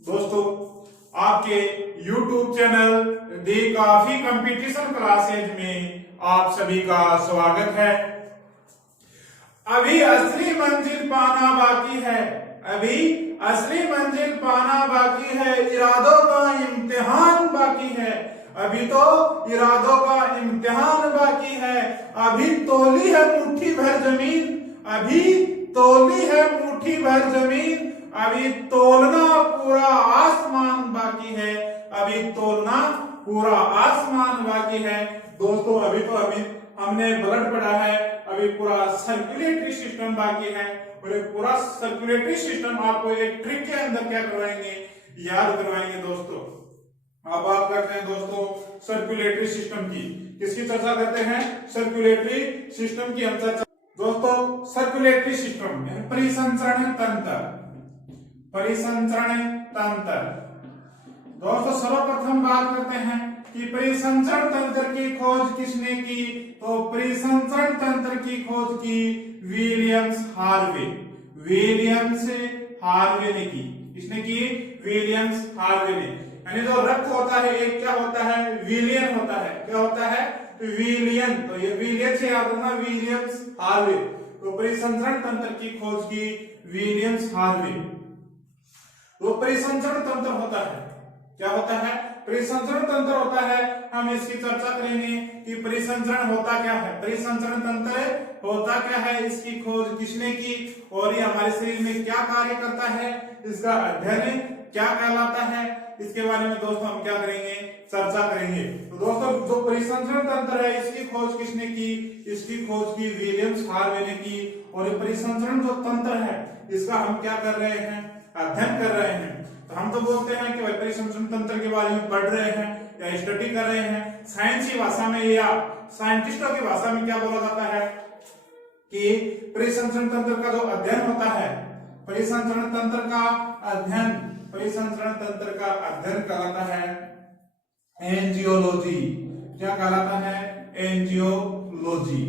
दोस्तों, आपके YouTube channel दी काफी कंपटीशन क्लासेज में आप सभी का स्वागत है। अभी असली मंजिल पाना बाकी है, अभी असली मंजिल पाना बाकी है, इरादों का इम्तिहान बाकी है, अभी तो इरादों का इम्तिहान बाकी है। अभी तोली है मुट्ठी भर जमीन, अभी तोली है मुट्ठी भर जमीन, अभी तोलना पूरा आसमान बाकी है, अभी तोलना पूरा आसमान बाकी है। दोस्तों, अभी हमने ब्लड पढ़ा है, अभी पूरा सर्कुलेटरी सिस्टम बाकी है, और एक पूरा सर्कुलेटरी सिस्टम आपको एक ट्रिक के अंदर क्या करवाएंगे, याद करवाएंगे। दोस्तों, अब बात करते हैं दोस्तों सर्कुलेटरी सिस्टम की। किसकी चर्चा करते हैं? सर्कुलेटरी सिस्टम की हम चर्चा। दोस्तों, सर्कुलेटरी सिस्टम परिसंचरण तंत्र, परिसंचरण तंत्र। दोस्तों, सर्वप्रथम बात करते हैं कि परिसंचरण तंत्र की खोज किसने की? तो परिसंचरण तंत्र की खोज की विलियम्स हार्वे, विलियम्स हार्वे ने की। किसने की? विलियम्स हार्वे ने। यानी जो रक्त होता है एक क्या होता है? विलियन होता है। क्या होता है? विलियन। तो ये विलियन से याद रखना, विलियम्स हार्वे। तो परिसंचरण तंत्र की खोज की विलियम्स हार्वे। तो परिसंचरण तंत्र होता है, क्या होता है? परिसंचरण तंत्र होता है। हम इसकी चर्चा करेंगे कि परिसंचरण होता क्या है, परिसंचरण तंत्र होता क्या है, इसकी खोज किसने की, और ये हमारे शरीर में क्या कार्य करता है, इसका अध्ययन क्या कहलाता है, इसके बारे में दोस्तों हम क्या करेंगे? चर्चा करेंगे। तो दोस्तों, जो परिसंचरण तंत्र है इसकी खोज किसने की? इसकी खोज की विलियम्स हार्वे ने की। और ये परिसंचरण जो तंत्र है इसका हम क्या कर रहे हैं? अध्ययन कर रहे हैं। तो हम तो बोलते हैं कि परिसंचरण तंत्र के बारे में पढ़ रहे हैं या स्टडी कर रहे हैं। साइंस की भाषा में या साइंटिस्टों की भाषा में क्या बोला जाता है कि परिसंचरण तंत्र का जो अध्ययन होता है, परिसंचरण तंत्र का अध्ययन, परिसंचरण तंत्र का अध्ययन कहलाता है एंजियोलॉजी। क्या कहलाता है? एंजियोलॉजी।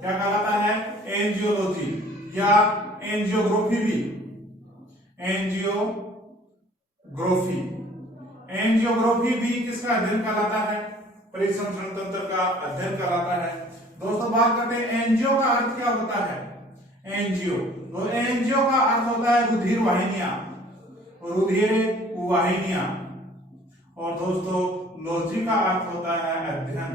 क्या कहलाता है? एंजियोलॉजी या एंजियोग्राफी भी, एंजियोग्राफी। एंजियोग्राफी भी किसका अध्ययन कहलाता है? परिसंचरण तंत्र का अध्ययन कहलाता है। दोस्तों, बात करते हैं एंजियो का अर्थ क्या होता है? एंजियो, तो एंजियो का अर्थ होता है रुधिर वाहिनियां, रुधिर वाहिनियां। और दोस्तों, लॉजी का अर्थ होता है अध्ययन।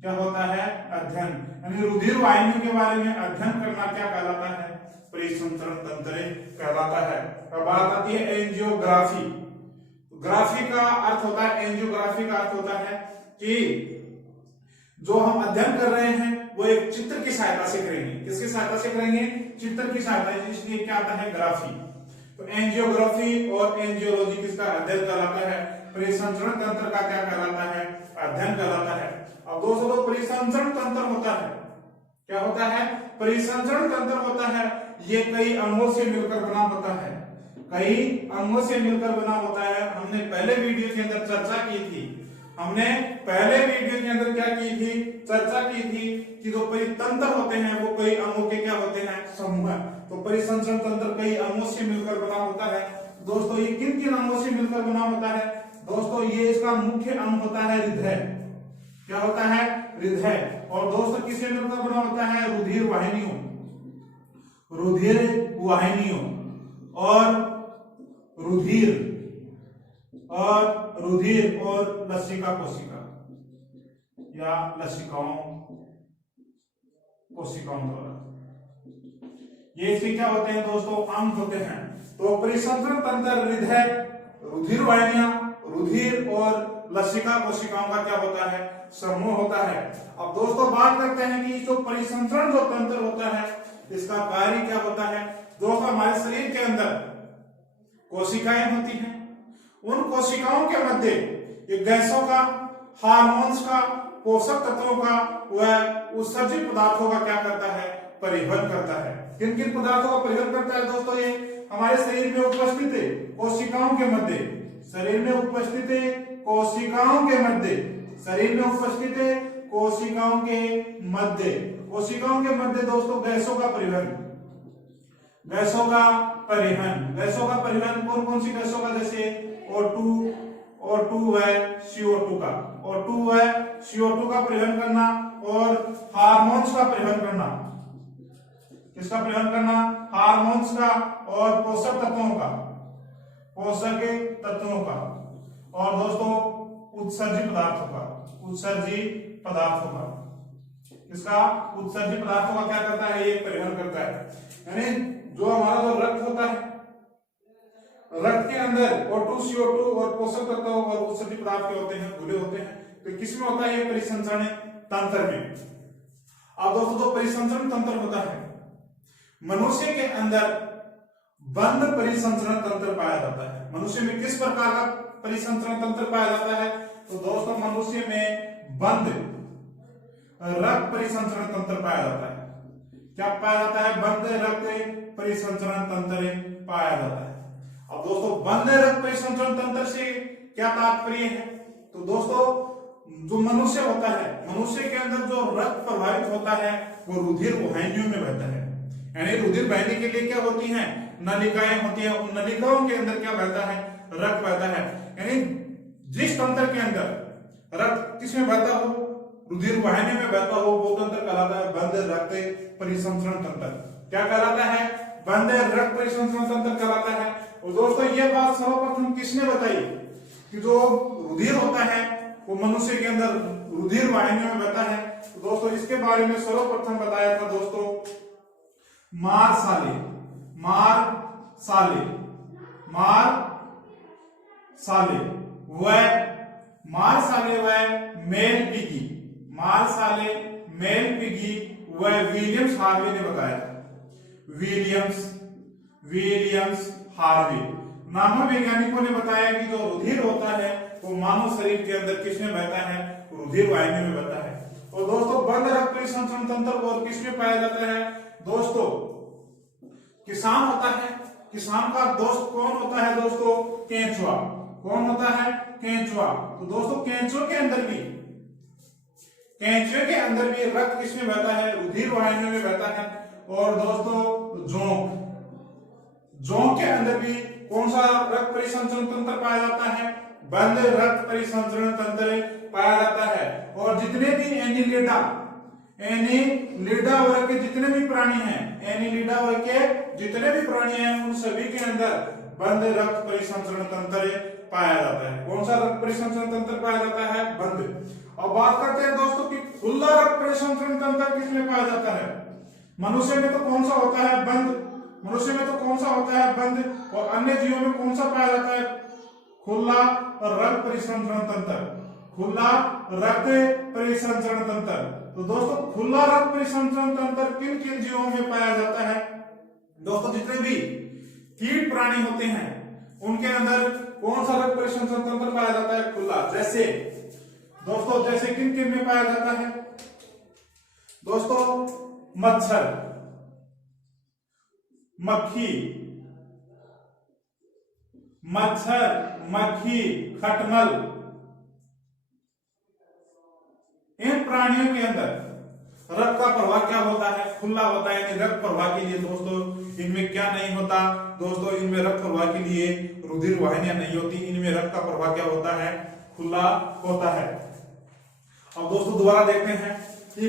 क्या होता है? अध्ययन। यानी रुधिर वाहिनियों के बारे में अध्ययन करना क्या कहलाता है? परिसंचरण तंत्र कहलाता है। अब बात आती है एंजियोग्राफी। ग्राफी का अर्थ होता है, एंजियोग्राफी का अर्थ होता है कि जो हम अध्ययन कर रहे हैं वो एक चित्र की सहायता से करेंगे। किसकी सहायता से करेंगे? चित्र की सहायता से, इसलिए क्या आता है? ग्राफी। तो एंजियोग्राफी और एंजियोलॉजी किसका अध्ययन कहलाता है? परिसंचरण तंत्र का क्या कहलाता है? अध्ययन कहलाता है। अब दोस्तों, तो परिसंचरण तंत्र होता है, क्या होता है? परिसंचरण तंत्र होता है, ये कई अंगों से मिलकर बना होता है, कई अंगों से मिलकर बना होता है। हमने पहले वीडियो के अंदर चर्चा की थी, हमने पहले वीडियो के अंदर क्या की थी? चर्चा की थी कि जो परितंत्र होते हैं वो कई अंगों के क्या होते हैं? समूह। तो परिसंचरण तंत्र कई अंगों से मिलकर बना होता है। दोस्तों, ये किन किन अंगों से मिलकर बना होता है? दोस्तों, ये इसका मुख्य अंग होता है हृदय। क्या होता है? हृदय। और दोस्तों, किससे मिलकर बना होता है? रुधिर वाहिनियों, रुधिर वाहिनियों और रुधिर और लसिका कोशिका या लसिकाओं, कोशिकाओं द्वारा ये इसके क्या होते हैं दोस्तों? अंग होते हैं। तो परिसंचरण तंत्र हृदय, रुधिर वाहिनियां, रुधिर और लसिका कोशिकाओं का क्या होता है? समूह होता है। अब दोस्तों, बात करते हैं कि जो परिसंचरण जो तंत्र होता है इसका कार्य क्या होता है? दोस्तों, हमारे शरीर के अंदर कोशिकाएं होती हैं, उन कोशिकाओं के मध्य ये गैसों का, हार्मोन्स का, पोषक तत्वों का व उत्सर्जित पदार्थों का क्या करता है? परिवहन करता है। किन किन पदार्थों का परिवहन करता है दोस्तों? ये हमारे शरीर में उपस्थित कोशिकाओं के मध्य, शरीर में उपस्थित कोशिकाओं के मध्य, शरीर में उपस्थित कोशिकाओं के मध्य, कोशिकाओं के मध्य दोस्तों गैसों का परिवहन, गैसों का परिवहन। गैसों का परिवहन कौन कौन सी गैसों का, जैसे O2 है, CO2 का, O2 है, CO2 का परिवहन करना, और हार्मोन्स का परिवहन करना। किसका परिवहन करना? हार्मोन्स का और पोषक तत्वों का, पोषक तत्वों का, और दोस्तों उत्सर्जी पदार्थों का, उत्सर्जी पदार्थों का। इसका उत्सर्जी पदार्थों का क्या करता है? ये परिवहन करता है। यानी जो हमारा जो रक्त होता है, रक्त के अंदर O2, CO2 और पोषक तत्व और उत्सर्जी पदार्थ के होते हैं, घुले होते हैं। तो किसमें होता है? ये परिसंचरण तंत्र में। अब दोस्तों जो परिसंचरण तंत्र होता है, मनुष्य के अंदर बंद परिसंचरण तंत्र पाया जाता है। मनुष्य में किस प्रकार का परिसंचरण तंत्र पाया जाता है? तो दोस्तों मनुष्य में बंद रक्त परिसंचरण तंत्र पाया जाता है। क्या पाया जाता है? बंद रक्त परिसंचरण तंत्र पाया जाता है। अब दोस्तों बंद रक्त परिसंचरण तंत्र से क्या तात्पर्य है? तो दोस्तों जो मनुष्य होता है, मनुष्य के अंदर जो रक्त प्रवाहित होता है वो रुधिर वाहिनियों में बहता है। यानी रुधिर बहने के लिए क्या होती हैं? नलिकाएं होती हैं। उन नलिकाओं के अंदर क्या बहता है? रक्त बहता है। यानी जिस तंत्र के अंदर रक्त किसमें बहता हो? रुधिर वाहिनी में बहता हो, वो तंत्र कहलाता है बंद रक्त परिसंचरण तंत्र। क्या कहलाता है? बंद रक्त परिसंचरण तंत्र कहलाता है। और दोस्तों ये बात सर्वप्रथम किसने बताई कि जो रुधिर होता है वो मनुष्य के अंदर रुधिर वाहिनियों में बहता है? तो दोस्तों इसके बारे में सर्वप्रथम बताया था दोस्तों मार्साले मेल पिगी व विलियम्स हार्वे ने बताया। विलियम्स हार्वे नामक वैज्ञानिकों ने बताया कि जो रुधिर होता है वो मानव शरीर के अंदर किसमें बहता है? रुधिर वाहिनी में बहता है। और दोस्तों बंद रक्त परिसंचरण तंत्र और किसमें पाया जाता है? दोस्तों किसान होता है। किसान का दोस्त कौन होता है? दोस्तों केंचुआ। कौन होता है? केंचुआ। तो दोस्तों केंचुए के अंदर भी रक्त किसमें बहता है? रुधिर वाहिनियों में बहता है। और दोस्तों जोंक के अंदर भी कौन सा रक्त परिसंचरण तंत्र पाया जाता है? बंद रक्त परिसंचरण तंत्र पाया जाता है। और जितने भी एनिलिडा वर्ग के जितने भी प्राणी हैं, उन सभी के अंदर बंद रक्त परिसंचरण तंत्र पाया जाता है। कौन सा रक्त परिसंचरण तंत्र पाया जाता है? बंद। अब बात करते हैं दोस्तों कि खुला रक्त परिसंचरण तंत्र किसमें पाया जाता है? मनुष्य में तो कौन सा होता है? बंद। और अन्य जीवों में कौन सा पाया जाता है? खुला रक्त परिसंचरण तंत्र। तो दोस्तों खुला रक्त परिसंचरण तंत्र किन किन जीवों में पाया जाता है? दोस्तों जितने भी कीट प्राणी होते हैं उनके अंदर कौन सा रक्त परिसंचरण तंत्र पाया जाता है? खुला। जैसे किन किन में पाया जाता है? दोस्तों मच्छर, मक्खी, खटमल, इन प्राणियों के अंदर रक्त का प्रवाह क्या होता है? खुला होता है। यानी रक्त प्रवाह के लिए दोस्तों इनमें क्या नहीं होता? दोस्तों इनमें रक्त प्रवाह के लिए रुधिर वाहिनियां नहीं होती। इनमें रक्त का प्रवाह क्या होता है? खुला होता है। अब दोस्तों दोबारा देखते हैं कि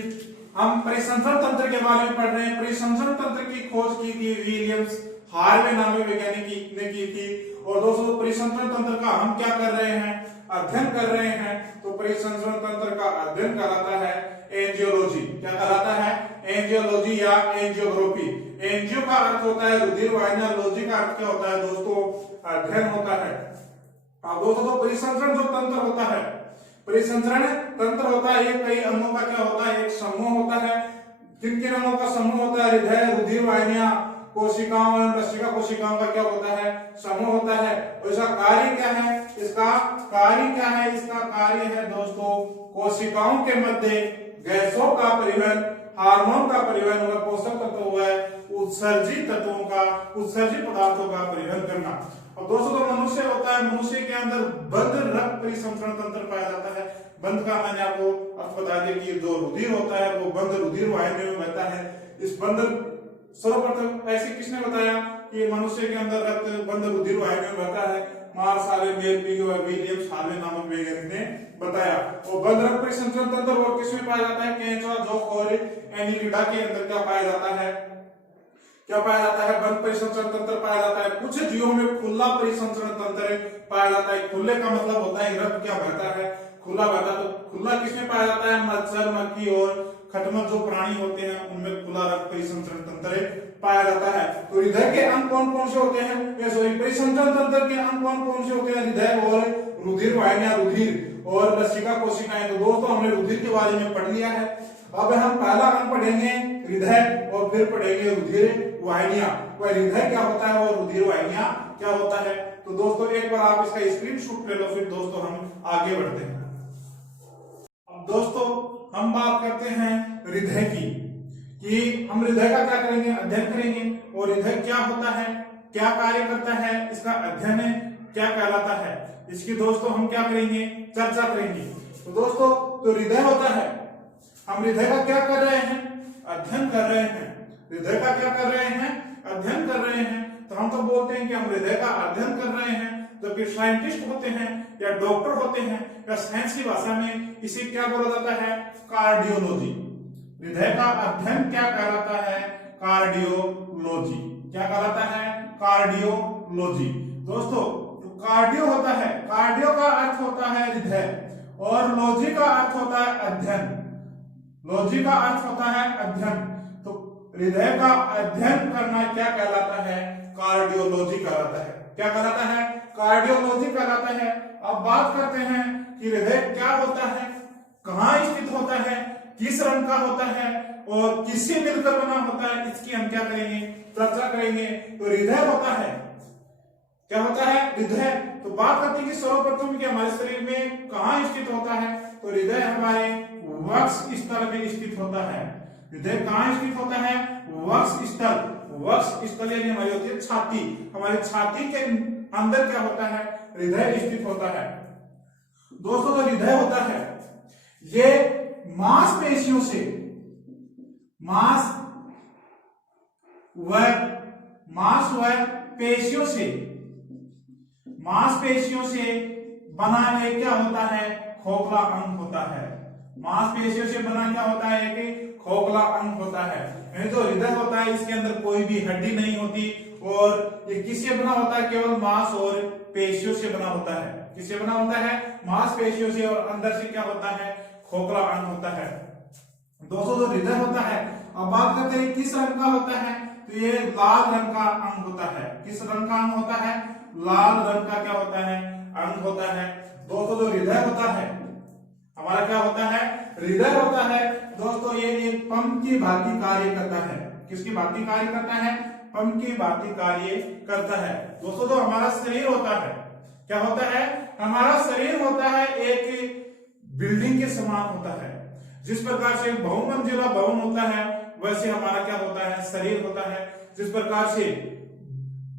हम परिसंचरण तंत्र के बारे में पढ़ रहे हैं। परिसंचरण तंत्र की खोज की थी विलियम्स हार्वे नामक वैज्ञानिक ने की थी। और दोस्तों परिसंचरण तंत्र का हम क्या कर रहे हैं? अध्ययन कर रहे हैं। तो परिसंचरण तंत्र का अध्ययन कहलाता है एंजियोलॉजी। क्या कहलाता है? एंजियोलॉजी या एंजियोग्राफी। एंजियो का अर्थ होता है रुधिर वाहिनियां, लॉजी का अर्थ क्या होता है दोस्तों? अध्ययन होता है। अब दोस्तों परिसंचरण जो तंत्र होता है, परिसंचरण तंत्र होता है, ये कई अंगों का क्या होता है? एक समूह होता है। किन किन अंगों का समूह होता है? हृदय, रुधिर वाहिनियां, कोशिकाओं एवं लसिका कोशिकाओं का क्या होता है? समूह होता है। और इसका कार्य क्या है? इसका कार्य है दोस्तों कोशिकाओं के मध्य गैसों का परिवहन, हार्मोन का परिवहन और पोषक तत्वों है उत्सर्जित पदार्थों का परिवहन करना। अब दोस्तों जो मनुष्य होता है, मनुष्य के अंदर बंद रक्त परिसंचरण तंत्र पाया जाता है। बंद का मैंने आपको बता दिया कि जो रुधिर होता है वो बंद रुधिर वाहिनी में बहता है। इस बंद सर्वप्रथम ऐसे किसने बताया कि मनुष्य के अंदर रक्त बंद रुधिर वायु में बहता है। मार साले विलियम साले नामक वैज्ञानिक ने बताया। और बंद रक्त परिसंचरण तंत्र और किसमें पाया जाता है? केंचुआ, जोंक और एनिलिडा के अंदर क्या पाया जाता है? क्या पाया जाता है? बंद परिसंचरण तंत्र पाया जाता है। कुछ जीवों में खुला परिसंचरण तंत्र पाया जाता है। खुले का मतलब होता है रक्त क्या बहता है, खुला बहता। तो खुला किसमें पाया जाता है? मच्छर, मक्खी और खटमल जो प्राणी होते हैं उनमें खुला रक्त परिसंचरण तंत्र पाया जाता है। तो हृदय के अंग कौन कौन से होते हैं? परिसंचरण तंत्र के अंग कौन कौन से होते हैं? हृदय और रुधिर वाहिनियां, रुधिर और लसिका कोशिकाएं। तो दोस्तों हमने रुधिर के बारे में पढ़ लिया है। अब हम पहला अंग पढ़ेंगे हृदय और फिर पढ़ेंगे रुधिर वाहिनियां। वह हृदय क्या होता है और रुधिर वाहिनियां क्या होता है। तो दोस्तों एक बार आप इसका स्क्रीनशॉट ले लो, फिर दोस्तों हम आगे बढ़ते हैं। अब दोस्तों हम बात करते हैं हृदय की, कि हम हृदय का क्या करेंगे? अध्ययन करेंगे। और हृदय क्या होता है, क्या कार्य करता है, इसका अध्ययन क्या कहलाता है, इसकी दोस्तों हम क्या करेंगे? चर्चा करेंगे। तो दोस्तों तो हृदय होता है, हम हृदय का क्या कर रहे हैं? अध्ययन कर रहे हैं। हृदय का क्या कर रहे हैं? अध्ययन कर रहे हैं। तो हम तो बोलते हैं कि हम हृदय का अध्ययन कर रहे हैं, जबकि साइंटिस्ट होते हैं या डॉक्टर होते हैं या साइंस की भाषा में इसे क्या बोला जाता है? कार्डियोलॉजी। हृदय का अध्ययन क्या कहलाता है? कार्डियोलॉजी। क्या कहलाता है? कार्डियोलॉजी। दोस्तों कार्डियो होता है, कार्डियो का अर्थ होता है हृदय और लॉजी का अर्थ होता है अध्ययन। लॉजी का अर्थ होता है अध्ययन। तो हृदय का अध्ययन करना क्या कहलाता है? कार्डियोलॉजी कहलाता है। क्या कहलाता है? कार्डियोलॉजी कहलाता है। अब बात करते हैं कि हृदय क्या होता है, कहाँ स्थित होता है, किस रंग का होता है और किससे मिलकर बना होता है, इसकी हम क्या करेंगे? चर्चा करेंगे। तो हृदय होता है, क्या होता है? हृदय। तो बात करते हैं कि सर्वप्रथम कि हमारे शरीर में कहाँ स्थित होता है। तो हृदय हमारे वक्ष स्थल में स्थित होता है। हृदय कहाँ स्थित होता है? वक्ष स्थल। वक्ष स्थल यानी हमारी होती है छाती। हमारे छाती के अंदर क्या होता है? हृदय स्थित होता है। दोस्तों जो हृदय होता है ये मांसपेशियों से, मांसपेशियों से बना एक क्या होता है? खोखला अंग होता है। मांसपेशियों से बना क्या होता है? एक खोखला अंग होता है। जो हृदय होता है इसके अंदर कोई भी हड्डी नहीं होती और ये किससे बना होता है? केवल मांस और पेशियों से बना होता है। किससे बना होता है? मांसपेशियों से, और अंदर से क्या होता है? खोखला अंग होता है। दोस्तों जो हृदय होता है, अब बात करते हैं किस रंग का होता है। तो ये लाल रंग का अंग होता है। किस रंग का अंग होता है? लाल रंग का क्या होता है? अंग होता है। दोस्तों जो हृदय होता है हमारा क्या होता है? हृदय होता है। दोस्तों ये एक पंप की भांति कार्य करता है। किसकी भांति कार्य करता है? पंप की भांति कार्य करता है। दोस्तों जो हमारा शरीर होता है क्या होता है? हमारा शरीर होता है एक बिल्डिंग के समान होता है। जिस प्रकार से बहुमंजिला भवन होता है वैसे हमारा क्या होता है? शरीर होता है। जिस प्रकार से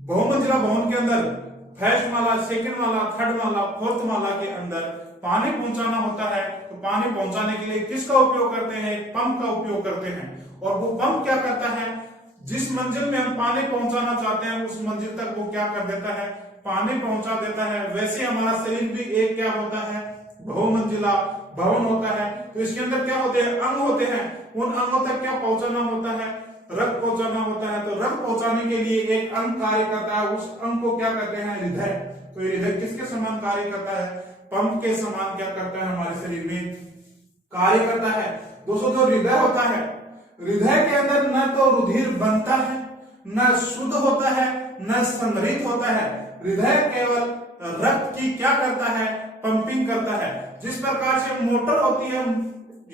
बहुमंजिला भवन के अंदर फर्स्ट माला, सेकंड माला, थर्ड माला, फोर्थ माला के अंदर पानी पहुंचाना होता है, तो पानी पहुंचाने के लिए किसका उपयोग करते हैं? पंप का उपयोग करते हैं। और वो पंप क्या करता है? जिस मंजिल में हम पानी पहुंचाना चाहते हैं उस मंजिल तक वो क्या कर देता है? पानी पहुंचा देता है। वैसे हमारा शरीर भी एक क्या होता है? बहुमंजिला भवन होता है। तो इसके अंदर क्या होते हैं? अंग होते हैं। उन अंगों तक क्या पहुंचाना होता है? रक्त पहुंचाना होता है। तो रक्त पहुंचाने के लिए एक अंग कार्य करता है, उस अंग को क्या कहते हैं? हृदय। तो हृदय किसके समान कार्य करता है? पंप के समान क्या करता है? हमारे शरीर में कार्य करता है। दोस्तों जो हृदय होता है, हृदय के अंदर न तो रुधिर बनता है, न शुद्ध होता है, न संग्रहित होता है। हृदय केवल रक्त की क्या करता है? पंपिंग करता है। जिस प्रकार से मोटर होती है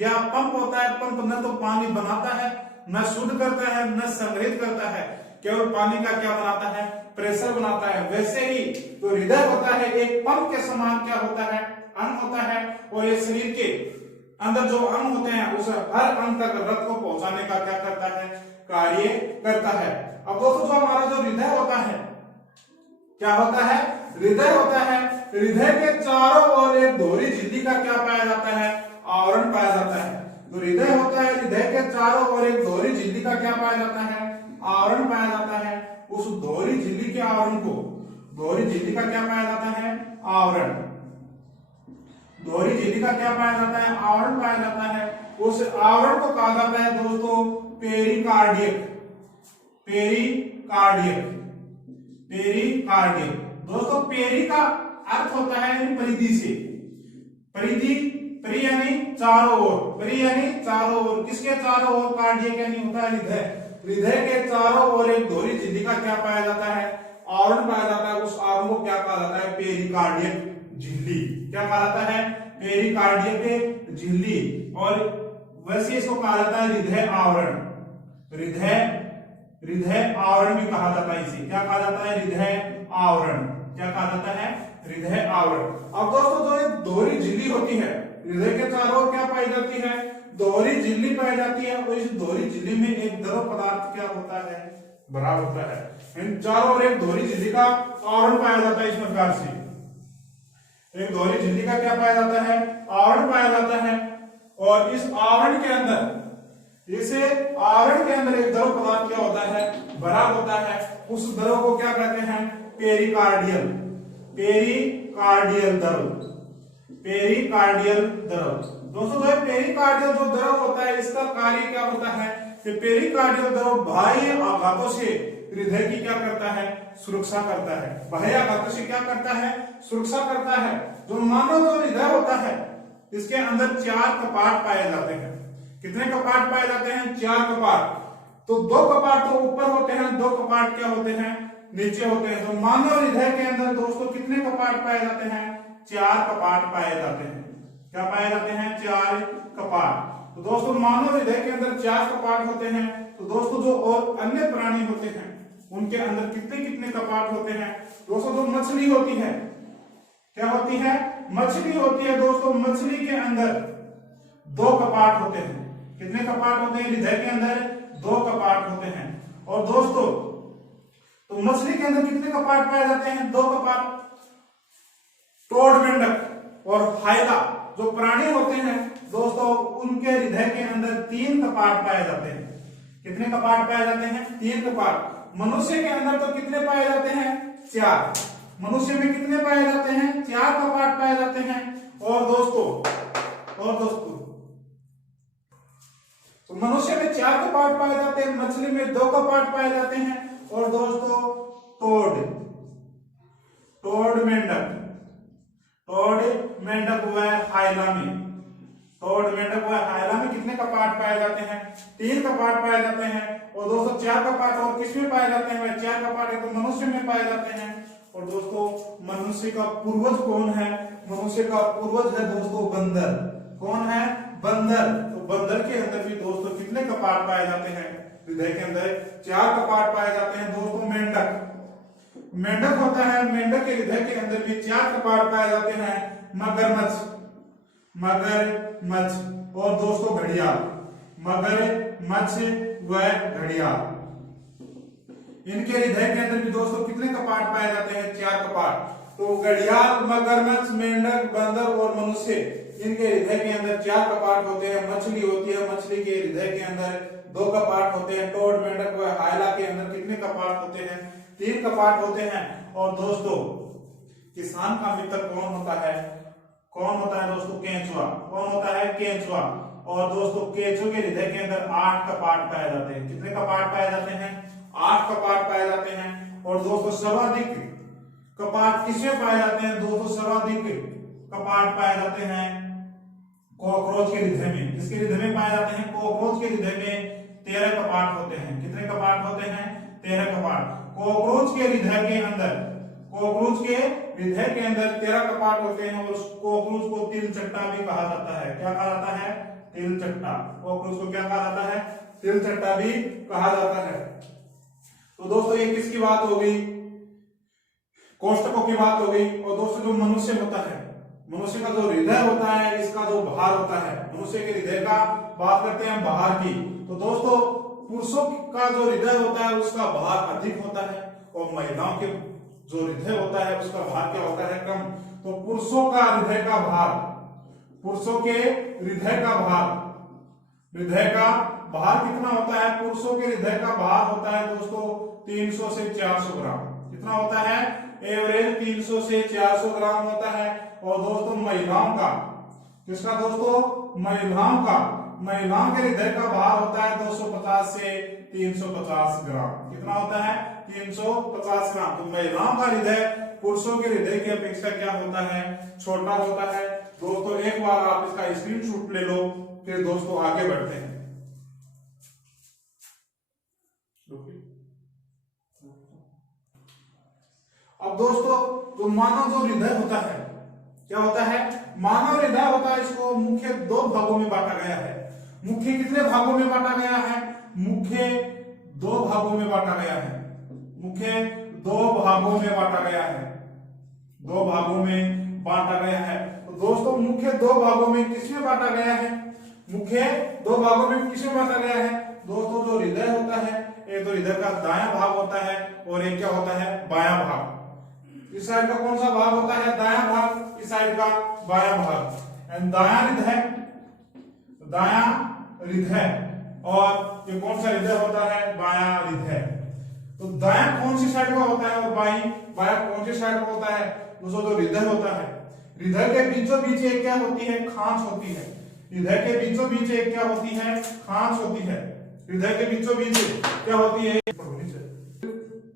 या पंप होता है, पंप न तो पानी बनाता है, न शुद्ध करता है, न संग्रहित करता है, केवल पानी का क्या बनाता है? प्रेशर बनाता है। वैसे ही तो हृदय होता है एक पंप के समान क्या होता है? अंग होता है। और ये शरीर के अंदर जो अंग होते हैं उस हर अंग तक रक्त को पहुंचाने का क्या करता है? कार्य करता है। अब दोस्तों जो हमारा जो हृदय होता है क्या होता है? हृदय होता है। हृदय के चारों ओर एक दोहरी झिल्ली का क्या पाया जाता है? आवरण पाया जाता है। जो हृदय होता है, हृदय के चारों ओर एक दोहरी झिल्ली का क्या पाया जाता है? आवरण पाया जाता है। उस दोहरी झिल्ली के आवरण को, दोहरी झिल्ली का क्या पाया जाता है? आवरण। दोहरी झिल्ली का क्या पाया जाता है? आवरण पाया जाता है। उस आवरण को कहा जाता है दोस्तों पेरिकार्डियक। Pericardiac, pericardiac. दोस्तों पेरी का अर्थ होता है यानी परिधि से, परिधि, परि यानी चारों ओर, परि यानी चारों ओर, किसके चारों ओर? कार्डियक यानी होता है हृदय, हृदय के चारों ओर एक दोहरी झिल्ली का क्या पाया जाता है? आवरण पाया जाता है। उस आवरण को क्या कहा जाता है? पेरिकार्डियक झिल्ली। क्या कहा जाता है? पेरिकार्डियक झिल्ली। और वैसे इसको कहा जाता है हृदय आवरण। हृदय आवरण भी कहा जाता है इसे। क्या कहा जाता है? हृदय आवरण। क्या कहा जाता है? हृदय आवरण। अब दोस्तों जो एक दोहरी झिल्ली होती है, हृदय के चारों ओर क्या पाई जाती है? दोहरी झिल्ली पाई जाती है। और इस दोहरी झिल्ली में एक द्रव पदार्थ क्या होता है? भरा होता है। इन चारों ओर एक दोहरी झिल्ली का आवरण पाया जाता है। इस प्रकार से एक दोहरी झिल्ली का क्या पाया जाता है? आवरण पाया जाता है। और इस आवरण के अंदर, इसे आवरण के अंदर एक द्रव पदार्थ क्या होता है? भरा होता है। उस द्रव को क्या कहते हैं? पेरिकार्डियल, पेरिकार्डियल द्रव, पेरिकार्डियल द्रव। दोस्तों जो पेरिकार्डियल जो द्रव होता है इसका कार्य क्या होता है? कि पेरिकार्डियल द्रव बाह्य आघातों से हृदय की क्या करता है? सुरक्षा करता है। बाह्य आघातों से क्या करता है? सुरक्षा करता है। जो मानव जो हृदय होता है इसके अंदर 4 कपाट पाए जाते हैं। कितने कपाट पाए जाते हैं? 4 कपाट। तो 2 कपाट तो ऊपर होते हैं, 2 कपाट क्या होते हैं? नीचे होते हैं। तो मानव हृदय के अंदर दोस्तों कितने कपाट पाए जाते हैं? 4 कपाट पाए जाते हैं। क्या पाए जाते हैं? 4 कपाट। तो दोस्तों मानव हृदय के अंदर 4 कपाट होते हैं। तो दोस्तों जो और अन्य प्राणी होते हैं उनके अंदर कितने कितने कपाट होते हैं? दोस्तों जो मछली होती है, क्या होती है? मछली होती है। दोस्तों मछली के अंदर 2 कपाट होते हैं। कितने कपाट होते हैं? हृदय के अंदर 2 कपाट होते हैं। और दोस्तों तो मछली के अंदर कितने कपाट पाए जाते हैं? 2 कपाट। टोड मेंढक और हाइला जो प्राणी होते हैं दोस्तों उनके हृदय के अंदर 3 कपाट पाए जाते हैं। कितने कपाट पाए जाते हैं? 3 कपाट। मनुष्य के अंदर तो कितने पाए जाते हैं? 4। मनुष्य में कितने पाए जाते हैं? 4 कपाट पाए जाते हैं। और दोस्तों तो मनुष्य में 4 कपाट पाए जाते हैं, मछली में 2 कपाट पाए जाते हैं। और दोस्तों टोड मेंढक व हाइला में, टोड मेंढक व हाइला में कितने कपाट पाए जाते हैं? 3 कपाट पाए जाते हैं। और दोस्तों 4 कपाट और किसमें पाए जाते हैं? 4 कपाट है तो मनुष्य में पाए जाते हैं। और दोस्तों मनुष्य का पूर्वज कौन है? मनुष्य का पूर्वज है दोस्तों बंदर। कौन है? बंदर। तो बंदर के अंदर भी दोस्तों कितने कपाट पाए जाते हैं? हृदय के अंदर 4 कपाट पाए जाते हैं। दोस्तों मेंढक होता है, मेंढक के हृदय के अंदर भी 4 कपाट पाए जाते हैं। मगरमच्छ और दोस्तों घड़ियाल, मगरमच्छ व घड़ियाल, इनके हृदय के अंदर भी दोस्तों कितने कपाट पाए जाते हैं? 4 कपाट। तो घड़ियाल, मगरमच्छ, मेंढक, बंदर और मनुष्य इनके हृदय के अंदर 4 कपाट होते हैं। मछली होती है, मछली के हृदय के अंदर 2 कपाट होते हैं। टोड मेंढक व हाइला के अंदर कितने कपाट होते हैं? 3 कपाट होते हैं। और दोस्तों किसान का मित्र कौन होता है? कौन होता है दोस्तों? केंचुआ। कौन होता है? केंचुआ। और दोस्तों केंचुए के हृदय के अंदर 8 कपाट पाए जाते हैं। कितने कपाट पाए जाते हैं? 8 कपाट पाए जाते हैं। और दोस्तों सर्वाधिक कपाट किसमें पाए जाते हैं? दोस्तों सर्वाधिक कपाट पाए जाते हैं कॉकरोच के हृदय में। किसके हृदय में पाए जाते हैं? कॉकरोच के हृदय में 13 कपाट होते हैं। कितने कपाट होते हैं? 13 कपाट। कॉकरोच के हृदय के अंदर, कॉकरोच के हृदय के अंदर 13 कपाट होते हैं। और उस कॉकरोच को तिलचट्टा भी कहा जाता है। क्या कहा जाता है? तिलचट्टा। कॉकरोच को क्या कहा जाता है? तिलचट्टा भी कहा जाता है। तो दोस्तों ये किसकी बात हो गई? कोष्ठकों की बात हो गई। और दोस्तों जो मनुष्य होता है, मनुष्य का जो हृदय होता है, इसका जो भार होता है, मनुष्य के हृदय का बात करते हैं भार की। तो दोस्तों पुरुषों का जो हृदय होता है उसका भार अधिक होता है। और महिलाओं के जो हृदय होता है उसका भार क्या होता है? कम। तो पुरुषों का हृदय का भार, पुरुषों के हृदय का भार, हृदय का भार कितना होता है? पुरुषों के हृदय का भार होता है दोस्तों 300 से 400 ग्राम। कितना होता है? एवरेज 300 से 400 ग्राम होता है। और दोस्तों महिलाओं का, किसका दोस्तों? महिलाओं के हृदय का भार होता है 250 से 350 ग्राम। कितना होता है? 350 ग्राम। तो महिलाओं का हृदय पुरुषों के हृदय की अपेक्षा क्या होता है? छोटा होता है। दोस्तों एक बार आप इसका स्क्रीनशॉट ले लो, फिर दोस्तों आगे बढ़ते हैं। अब दोस्तों तो मानव जो हृदय होता है, क्या होता है? मानव हृदय होता है, इसको मुख्य 2 भागों में बांटा गया है। मुख्य कितने भागों में बांटा गया है? मुख्य 2 भागों में बांटा गया है। मुख्य 2 भागों में बांटा गया है। 2 भागों में बांटा गया है। तो दोस्तों मुख्य 2 भागों में किसमें बांटा गया है? मुख्य 2 भागों में किसमें बांटा गया है? दोस्तों जो हृदय होता है, एक तो हृदय का दायां भाग होता है और एक क्या होता है? बायां भाग। इस साइड का कौन सा भाग होता है? दायां भाग। इस साइड का बायां भाग। एंड दायां हृदय और ये कौन सा हृदय होता है? बायां हृदय। तो दायां कौन सी साइड का होता है और बायां कौन सी साइड का होता है? दोस्तों जो हृदय होता है, हृदय के बीचों बीच एक क्या होती है? खांच होती है। हृदय के बीचों बीच एक क्या होती है? खांच होती है। हृदय के बीचों बीच क्या होती है?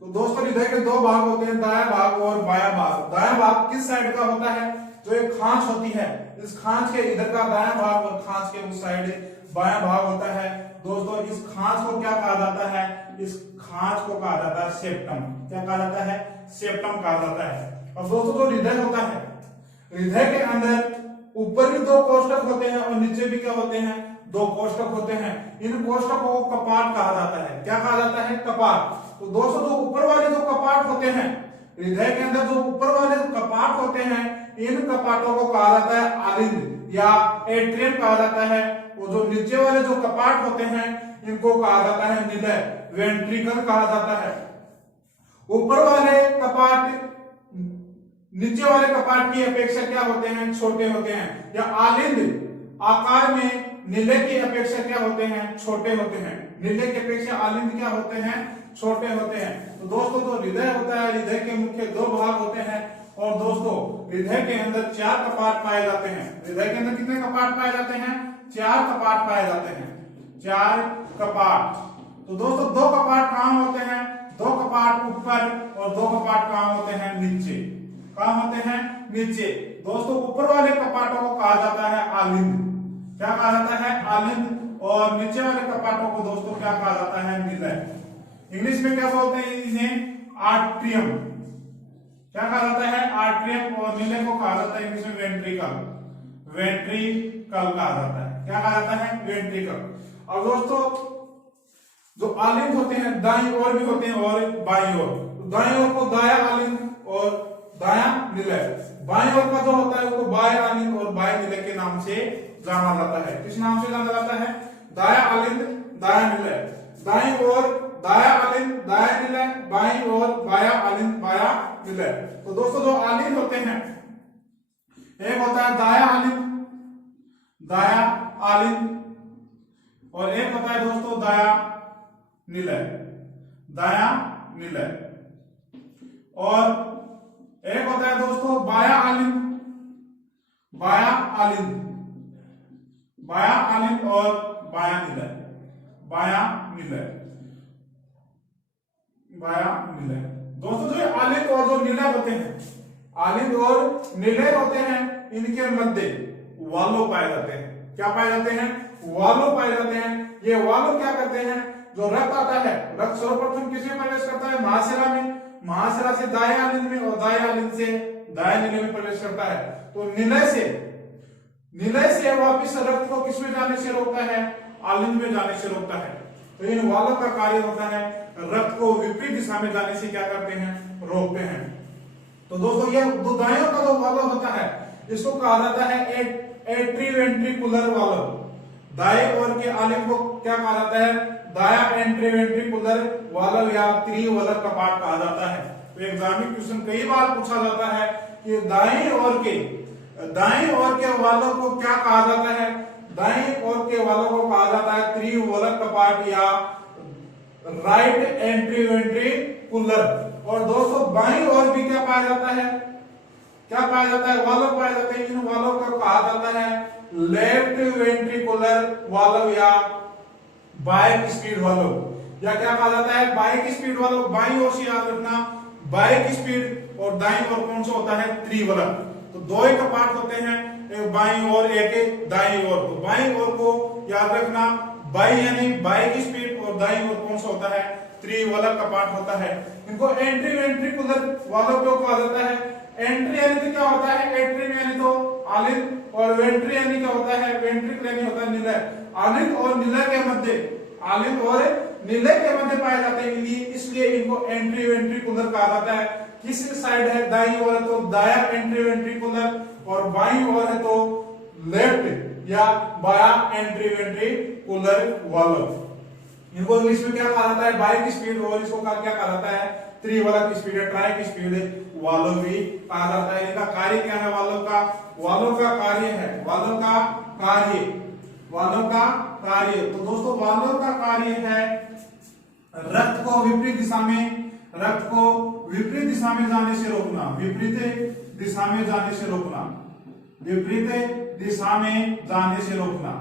तो दोस्तों हृदय के 2 भाग होते हैं, दायां भाग और बायां भाग। दायां भाग किस साइड का होता है? जो एक खांच होती है, इस खांच के इधर का दायां भाग और खांच के उस साइड बायां भाग होता है। दोस्तों इस खांच को क्या कहा जाता है? इस खांच को कहा जाता है सेप्टम। क्या कहा जाता है? सेप्टम कहा जाता है। और दोस्तों जो हृदय होता है, हृदय के अंदर ऊपर भी 2 कोष्ठक होते हैं और नीचे भी क्या होते हैं? 2 कोष्ठक होते हैं। इन कोष्ठकों को कपाट कहा जाता है। क्या कहा जाता है? कपाट। तो दोस्तों जो ऊपर वाले जो कपाट होते हैं, हृदय के अंदर जो ऊपर वाले जो कपाट होते हैं, इन कपाटों को कहा जाता है आलिंद या एट्रियम कहा जाता है। वो जो नीचे वाले जो कपाट होते हैं, इनको कहा जाता है निलय, वेंट्रिकल कहा जाता है। ऊपर वाले कपाट नीचे वाले कपाट की अपेक्षा क्या होते हैं? छोटे होते हैं। या आलिंद आकार में निलय की अपेक्षा क्या होते हैं? छोटे होते हैं। निलय की अपेक्षा आलिंद क्या होते हैं? छोटे होते हैं। तो दोस्तों जो हृदय होता है, हृदय के मुख्य 2 भाग होते हैं। और दोस्तों हृदय के अंदर 4 कपाट पाए जाते हैं। हृदय के अंदर कितने कपाट पाए जाते हैं? 4 कपाट पाए जाते हैं। 4 कपाट। तो दोस्तों 2 कपाट कहां होते हैं? 2 कपाट ऊपर और 2 कपाट कहां होते हैं? नीचे। कहां होते हैं? नीचे। दोस्तों ऊपर वाले कपाटों को कहा जाता है आलिंद। क्या कहा जाता है? आलिंद। और नीचे वाले कपाटों को दोस्तों क्या कहा जाता है? निलय। इंग्लिश में क्या बोलते हैं इन्हें? आर्ट्रियम। क्या कहा जाता है? आर्ट्रियम। और निलय को कहा जाता है इंग्लिश में वेंट्रिकल। वेंट्रिकल कहा जाता है। क्या कहा जाता है? वेंट्रिकल। और दोस्तों जो आलिंद होते हैं, दाईं ओर भी होते हैं और बाईं ओर। दाईं ओर को दायां आलिंद और दायां निलय। बाईं ओर का जो होता है उसको बाएं आलिंद और बाएं निलय के नाम से जाना जाता है। किस नाम से जाना जाता है? दायां आलिंद, दायां निलय। दाईं ओर दायां आलिंद, दायां निलय। बाईं ओर बायां आलिंद, बायां निलय। तो दोस्तों जो आलिंद होते हैं, एक होता है दायां आलिंद, दायां आलिंद, और एक होता है दोस्तों दायां निलय, दायां निलय। और एक होता है दोस्तों बायां आलिंद, बायां आलिंद, बायां आलिंद और बायां निलय, बायां निलय, बायां निलय। दोस्तों जो आलिंद और जो निलय होते हैं, आलिंद और निलय होते हैं, इनके मध्य वाल्व पाए जाते हैं। क्या पाए जाते हैं? वाल्व पाए जाते हैं। ये वाल्व क्या करते हैं? जो रक्त आता है, रक्त सर्वप्रथम किसमें प्रवेश करता है? महाशिरा में। महाशिरा से दाएं आलिंद में और दाएं आलिंद से दाएं निलय में प्रवेश करता है। तो निलय से वापिस रक्त को किसमें जाने से रोकता है? आलिंद में जाने से रोकता है। तो इन वाल्व का कार्य होता है रक्त को विपरीत दिशा में जाने से क्या करते हैं? रोकते हैं। तो दोस्तों ये दाएं का जो वाल्व होता है, इसको कहा जाता है एट्रीवेंट्रिकुलर वाल्व। दाएं ओर के आलिंद को क्या कहा जाता है? दायां एंट्रीवेंट्रिकुलर वाल्व या त्रिवलक कपाट कहा जाता है। तो एग्जामिन क्वेश्चन कई बार पूछा जाता है कि दाएं ओर के वाल्व को क्या कहा जाता है? दाएं ओर के वालों को कहा जाता है त्रिवलक कपाट या राइट एंट्री वेंट्रिकुलर। और दोस्तों बाईं ओर भी क्या पाया जाता है, क्या पाया जाता है, वाल्व पाए जाते हैं। इन वाल्व को कहा जाता है लेफ्ट वेंट्रिकुलर वाल्व या बाइक स्पीड वाल्व, या क्या कहा जाता है बाइक स्पीड वाल्व। बाईं ओर से याद रखना, बाइक स्पीड और दाईं ओर कौन सा होता है, त्रिवलक। तो दो ही कपाट होते हैं, एक बाईं ओर एक दाईं ओर। तो बाईं ओर को याद रखना, बाई यानी बाइक स्पीड और दाईं ओर कौन सा होता है, त्रिवलक कपाट होता है। इनको एंट्री वेंट्रिकुलर वाल्व क्यों कहा जाता है। एंट्री यानी तो क्या होता है, एंट्री में यानी तो आलिंद, और वेंट्री यानी क्या होता है, वेंट्रिकल यानी होता है निलय। आलिंद और निलय के मध्य, आलिंद और निलय के मध्य पाए जाते हैं, इसलिए इनको एंट्री वेंट्रिकुलर कहा जाता है। किस साइड है, दाईं ओर है तो दाया एंट्री वेंट्रिकुलर, और बाईं ओर है तो लेफ्ट या बाया एंट्री वेंट्रिकुलर वाल्व। इनको इंग्लिश में क्या कहा जाता है, बाइक स्पीड, और इसको क्या कहा जाता है, त्रिवलक स्पीड या ट्राइक स्पीड वाल्व भी कहा जाता है। इनका कार्य क्या है, वाल्व का कार्य है, वाल्व का कार्य। तो दोस्तों वाल्व का कार्य है रक्त को विपरीत दिशा में जाने से रोकना, विपरीत दिशा में जाने से रोकना।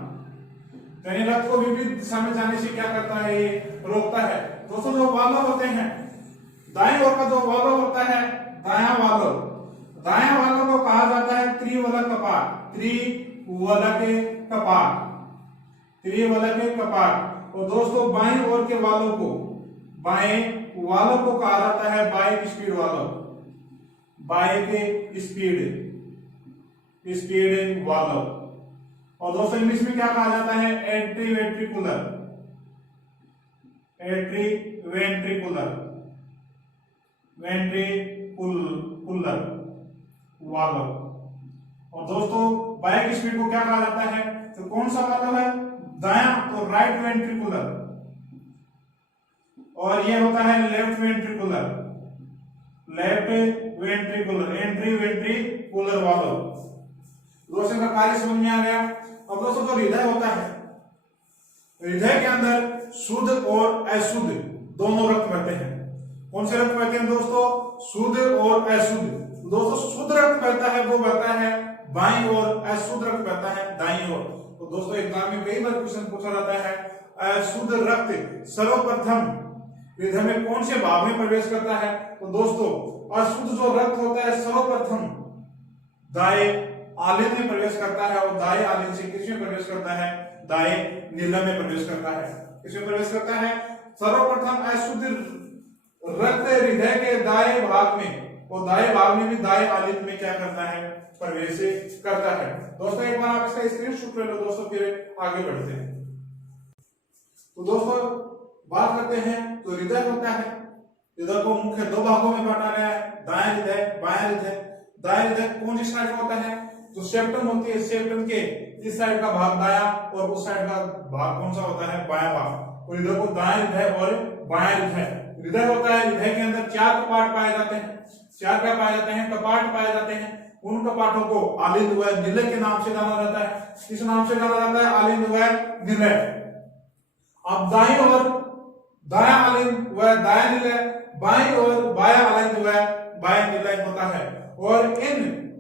यानी रक्त को विपरीत दिशा में जाने से क्या करता है, ये रोकता है। दोस्तों जो वाल्व होते हैं, दाएं ओर का जो वाल्व होता है, दायां वाल्व को कहा जाता है त्रिवलक कपाट। और दोस्तों बाएं ओर के वाल्व को कहा जाता है बाइक स्पीड वाल्व। और दोस्तों इंग्लिश में क्या कहा जाता है, एंट्री वेंट्रिकुलर वाल्व। और दोस्तों बाइक स्पीड को क्या कहा जाता है, तो कौन सा वाल्व है, दायां तो राइट वेंट्रिकुलर, और ये होता है left ventricular, entry ventricular valve. दोस्तों का कार्य समझ में आ गया। अब दोस्तों जो हृदय होता है, हृदय के अंदर शुद्ध और अशुद्ध दोनों रक्त बहते हैं। कौन से रक्त बहते हैं दोस्तों, शुद्ध और अशुद्ध। दोस्तों शुद्ध रक्त बहता है वो बहता है बाईं ओर, अशुद्ध रक्त बहता है दाईं ओर। तो दोस्तों एग्जाम में कई बार क्वेश्चन पूछा जाता है, अशुद्ध रक्त सर्वप्रथम हृदय में कौन से भाग में प्रवेश करता है। तो दोस्तों अशुद्ध जो रक्त होता है सर्वप्रथम दाएं आलिंद में प्रवेश करता है, और दाएं आलिंद से किसमें प्रवेश करता है, दाएं नीलम में प्रवेश करता है। किसमें प्रवेश करता है, सर्वप्रथम अशुद्ध रक्त हृदय के दाएं भाग में, और दाएं भाग में भी दाएं आलिंद में क्या करता है, प्रवेश करता है। दोस्तों एक बार आप इसका स्क्रीनशॉट ले लो दोस्तों, फिर आगे बढ़ते हैं। तो दोस्तों बात करते हैं, तो हृदय होता है, हृदय को मुख्य दो भागों में बांटा गया है, दाएं हृदय बायां हृदय। दाएं हृदय कौन सी साइड होता है, जो सेप्टम होती है, सेप्टम के इस साइड का भाग दायां और उस साइड का भाग कौन सा होता है, बायां भाग। तो हृदय को दाएं हृदय और बायां हृदय होता है। हृदय के अंदर चार कपाट पाए जाते हैं, चार क्या पाए जाते हैं, कपाट पाए जाते हैं। उन कपाटों को आलिंद व निलय के नाम से जाना जाता है। किस नाम से जाना जाता है, आलिंद व निलय। अब दाईं ओर दायां आलिंद व दायां निलय, बाईं ओर बायां आलिंद व बायां निलय होता है। और इन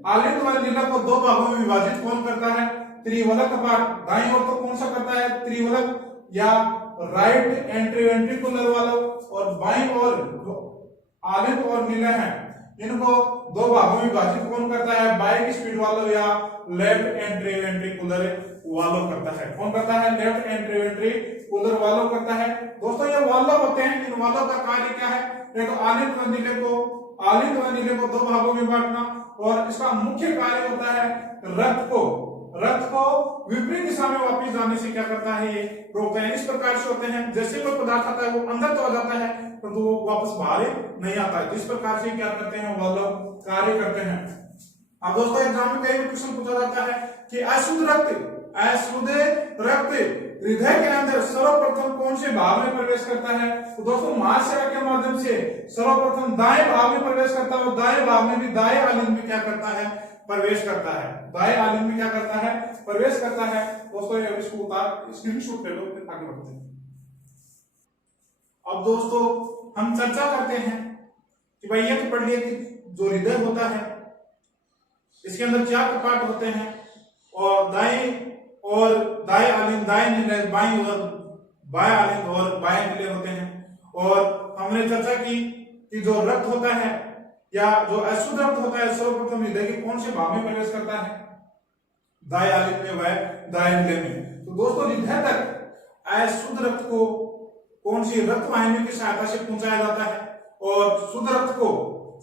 आलिंद व निलय को दो भागों में विभाजित कौन करता है, त्रिवलक कपाट। दाईं ओर तो कौन सा करता है, त्रिवलक या राइट एंट्री वेंट्रिकुलर वाल्व, और बाईं ओर आलिंद और निलय है, इनको दो भागों में विभाजित कौन करता है, बाइक स्पीड वाल्व या लेफ्ट एंट्री वेंट्रिकुलर वाल्व करता है। कौन करता है, लेफ्ट एंट्री वेंट्रिकुलर वाल्व करता है। दोस्तों ये वाल्व होते हैं, इन वाल्व का कार्य क्या है, एक आलिंद व निलय को दो भागों में बांटना, और इसका मुख्य कार्य होता है रक्त को विपरीत दिशा में वापस जाने से क्या करता है, ये रोकता है। इस प्रकार से होते हैं, जैसे कोई पदार्थ आता है वो अंदर तो आ जाता है परंतु वो वापस बाहर नहीं आता है। इस प्रकार से क्या करते हैं, वाल्व कार्य करते हैं। अब दोस्तों एग्जाम में कई क्वेश्चन पूछा जाता है कि अशुद्ध रक्त अशुद्ध रक्त हृदय के अंदर सर्वप्रथम कौन से भाग में प्रवेश करता है? तो दोस्तों महाशय के माध्यम से सर्वप्रथम दाएं भाग में प्रवेश करता है और दाएं भाग में भी दाएं आलिंद में क्या करता है? प्रवेश करता है। दाएं आलिंद में क्या करता है? प्रवेश करता है। दोस्तों इसको उतार स्क्रीनशॉट ले लो, फिर आगे बढ़ते हैं। अब दोस्तों हम चर्चा करते हैं कि भाई ये तो पढ़ लिया कि जो हृदय होता है इसके अंदर 4 कपाट होते हैं और दाएं आलिंद, दाएं नीले, बाईं और बाएं आलिंद और बाएं नीले होते हैं। और हमने चर्चा की कि जो रक्त होता है या जो अशुद्ध रक्त होता है सर्वप्रथम हृदय के कौन से भाग में प्रवेश करता है? दाएं आलिंद में, वह दाएं नीले में। तो दोस्तों हृदय तक अशुद्ध रक्त को कौन सी रक्त वाहिनियों की सहायता से पहुंचाया जाता है और शुद्ध रक्त को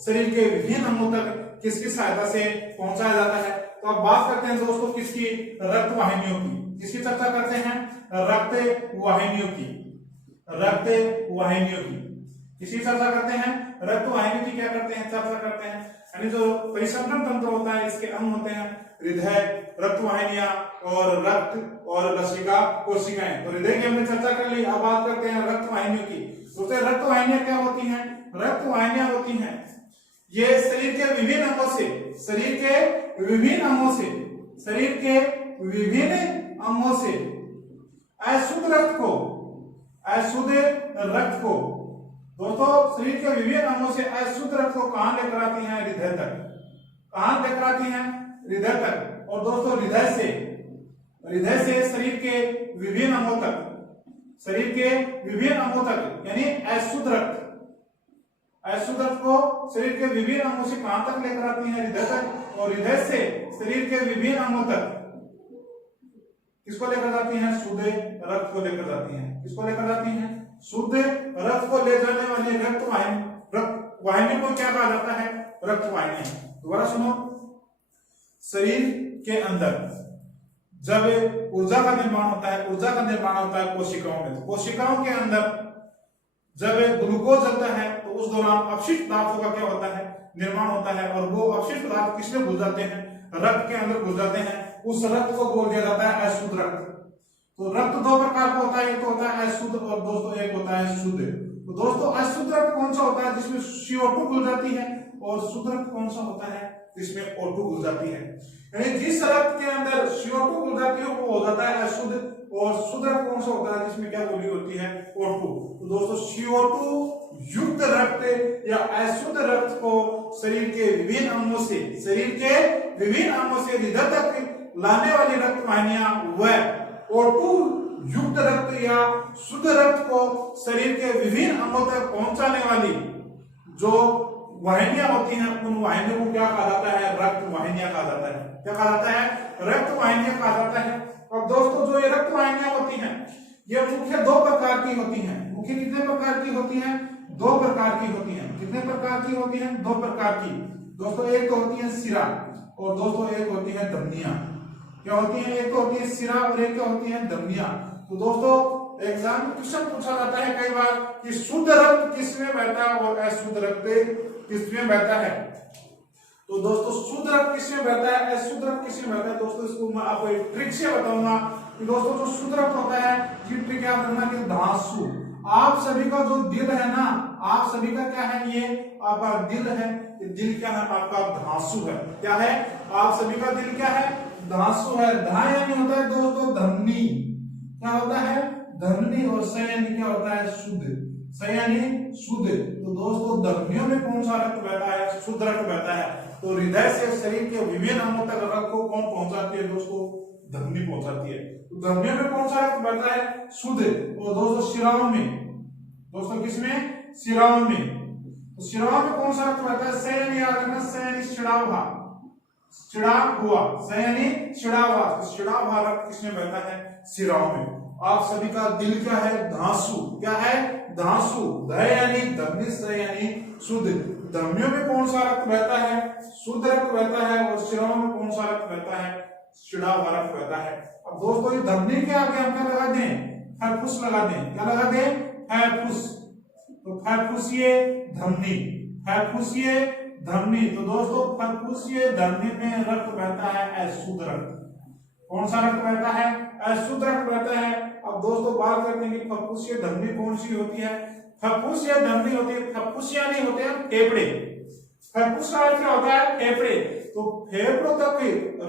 शरीर के विभिन्न अंगों तक किसकी सहायता से पहुंचाया जाता है? तो अब बात करते हैं दोस्तों किसकी? रक्त वाहिनियों की। किसकी चर्चा करते हैं? रक्त वाहिनियों की। रक्त वाहिनियों की किसकी चर्चा करते हैं? रक्त वाहिनियों की क्या करते हैं? चर्चा करते हैं। यानी जो परिसंचरण तंत्र होता है इसके अंग होते हैं हृदय, रक्त वाहिनियां और रक्त और लसिका कोशिकाएं। तो हृदय की हमने चर्चा कर ली। अब बात करते हैं रक्त वाहिनियों की। दोस्तों रक्त वाहिनियां क्या होती हैं? रक्त वाहिनियां होती हैं ये शरीर के विभिन्न अंगों से, शरीर के विभिन्न अंगों से, शरीर के विभिन्न अंगों से अशुद्ध रक्त को, अशुद्ध रक्त को दोस्तों शरीर के विभिन्न अंगों से अशुद्ध रक्त को कहां लेकर आती हैं? हृदय तक। कहां लेकर आती हैं? हृदय तक। और दोस्तों हृदय से शरीर के विभिन्न अंगों तक, शरीर के विभिन्न अंगों तक यानी अशुद्ध रक्त को शरीर के विभिन्न अंगों से कहां तक लेकर आती है? हृदय तक। और हृदय से शरीर के विभिन्न अंगों तक किसको लेकर जाती हैं? शुद्ध रक्त को लेकर जाती हैं। किसको लेकर जाती हैं? शुद्ध रक्त को ले जाने वाली रक्त वाहिनी को क्या कहा जाता है? रक्त वाहिनी। दोबारा सुनो, शरीर के अंदर जब ऊर्जा का निर्माण होता है, ऊर्जा का निर्माण होता है कोशिकाओं में। तो कोशिकाओं के अंदर जब ग्लूकोज जलता है तो उस दौरान अपशिष्ट पदार्थों का क्या होता है? निर्माण होता है। और वो अपशिष्ट पदार्थ किसमें घुस जाते हैं? रक्त के अंदर घुस जाते हैं। उस रक्त को बोल दिया जाता है अशुद्ध रक्त। तो रक्त 2 प्रकार का होता है, एक तो होता है अशुद्ध और दोस्तों एक होता है शुद्ध। तो दोस्तों अशुद्ध रक्त कौन सा होता है? जिसमें CO2 घुल जाती है। और शुद्ध रक्त कौन सा होता है? जिसमें O2 घुल जाती है। यानी जिस रक्त के अंदर CO2 घुल जाती है वो हो जाता है अशुद्ध। और शुद्ध रक्त कौन सा होता है? जिसमें क्या घुली होती है? O2। तो दोस्तों CO2 युक्त रक्त या अशुद्ध रक्त को शरीर के विभिन्न अंगों से, हृदय तक लाने वाली रक्त वाहिनियां वह O2 युक्त रक्त या शुद्ध रक्त को शरीर के विभिन्न अंगों तक पहुंचाने वाली जो वाहिनियां होती हैं उन वाहिनियों को क्या कहा जाता है? रक्त वाहिनियां कहा जाता है। क्या कहा जाता है? रक्त वाहिनियां कहा जाता है। अब दोस्तों जो ये रक्त वाहिनियां होती हैं ये मुख्य 2 प्रकार की होती हैं। मुख्य कितने प्रकार की होती हैं? 2 प्रकार की होती हैं। कितने प्रकार की होती हैं? 2 प्रकार की। दोस्तों एक तो होती है सिरा और दोस्तों एक होती है धमनियां। क्या होती है? एक तो होती है सिरा और एक होती है धमनियां। तो दोस्तों एग्जाम में क्वेश्चन पूछा जाता है कई बार कि शुद्ध रक्त किसमें बहता है और अशुद्ध रक्त किसमें बहता है। तो दोस्तों शुद्ध रक्त किसमें बहता है, अशुद्ध रक्त किसमें बहता है? दोस्तों इसको मैं आपको एक ट्रिक से बताऊंगा कि दोस्तों जो शुद्ध रक्त होता है ये ट्रिक याद रखना कि धांसू। आप सभी का जो दिल है ना, आप सभी का क्या है? ये आपका दिल है। ये दिल क्या है? आपका धांसू है। क्या है? आप सभी का दिल क्या है? धांसू है। धा यानी होता है दोस्तों धमनी। क्या होता है? धमनी। और स यानी क्या होता है? शुद्ध। स यानी शुद्ध। तो दोस्तों धमनियों में कौन सा रक्त बहता है? शुद्ध रक्त बहता है। तो हृदय से शरीर के विभिन्न अंगों तक रक्त को कौन पहुंचाती है? दोस्तों धमनी पहुंचाती है। तो धमनियों में कौन सा रक्त बहता है? शुद्ध। और दोस्तों शिराओं में, दोस्तों किसमें? शिराओं में। तो शिराओं में कौन सा रक्त बहता है? स यानी याद रखना, स यानी छिड़ाव हुआ, स यानी छिड़ाव हुआ। तो छिड़ाव हुआ रक्त किसमें बहता है? शिराओं में। आप सभी का दिल क्या है? धांसू। क्या है? धांसू। ध यानी धमनी, स यानी शुद्ध। धमनियों में कौन सा रक्त बहता है? शुद्ध रक्त बहता है। और शिराओं में कौन सा रक्त बहता है? छिड़ाव हुआ रक्त बहता है। अब दोस्तों ये धमनी के आगे हम क्या लगा दें? फैफुस लगा दें। क्या लगा दें? फैफुस। तो फैफुसीय धमनी, फैफुसीय धमनी। तो दोस्तों फैफुसीय धमनी में रक्त बहता है अशुद्ध रक्त। कौन सा रक्त बहता है? अशुद्ध रक्त बहता है। अब दोस्तों बात करते हैं कि फुफ्फुसीय धमनी कौन सी होती है? फुफ्फुसीय धमनी होती है, फुफ्फुसियां नहीं होते हैं फेफड़े। फुफ्फुस का अर्थ क्या होता है? फेफड़े। तो फेफड़ों तक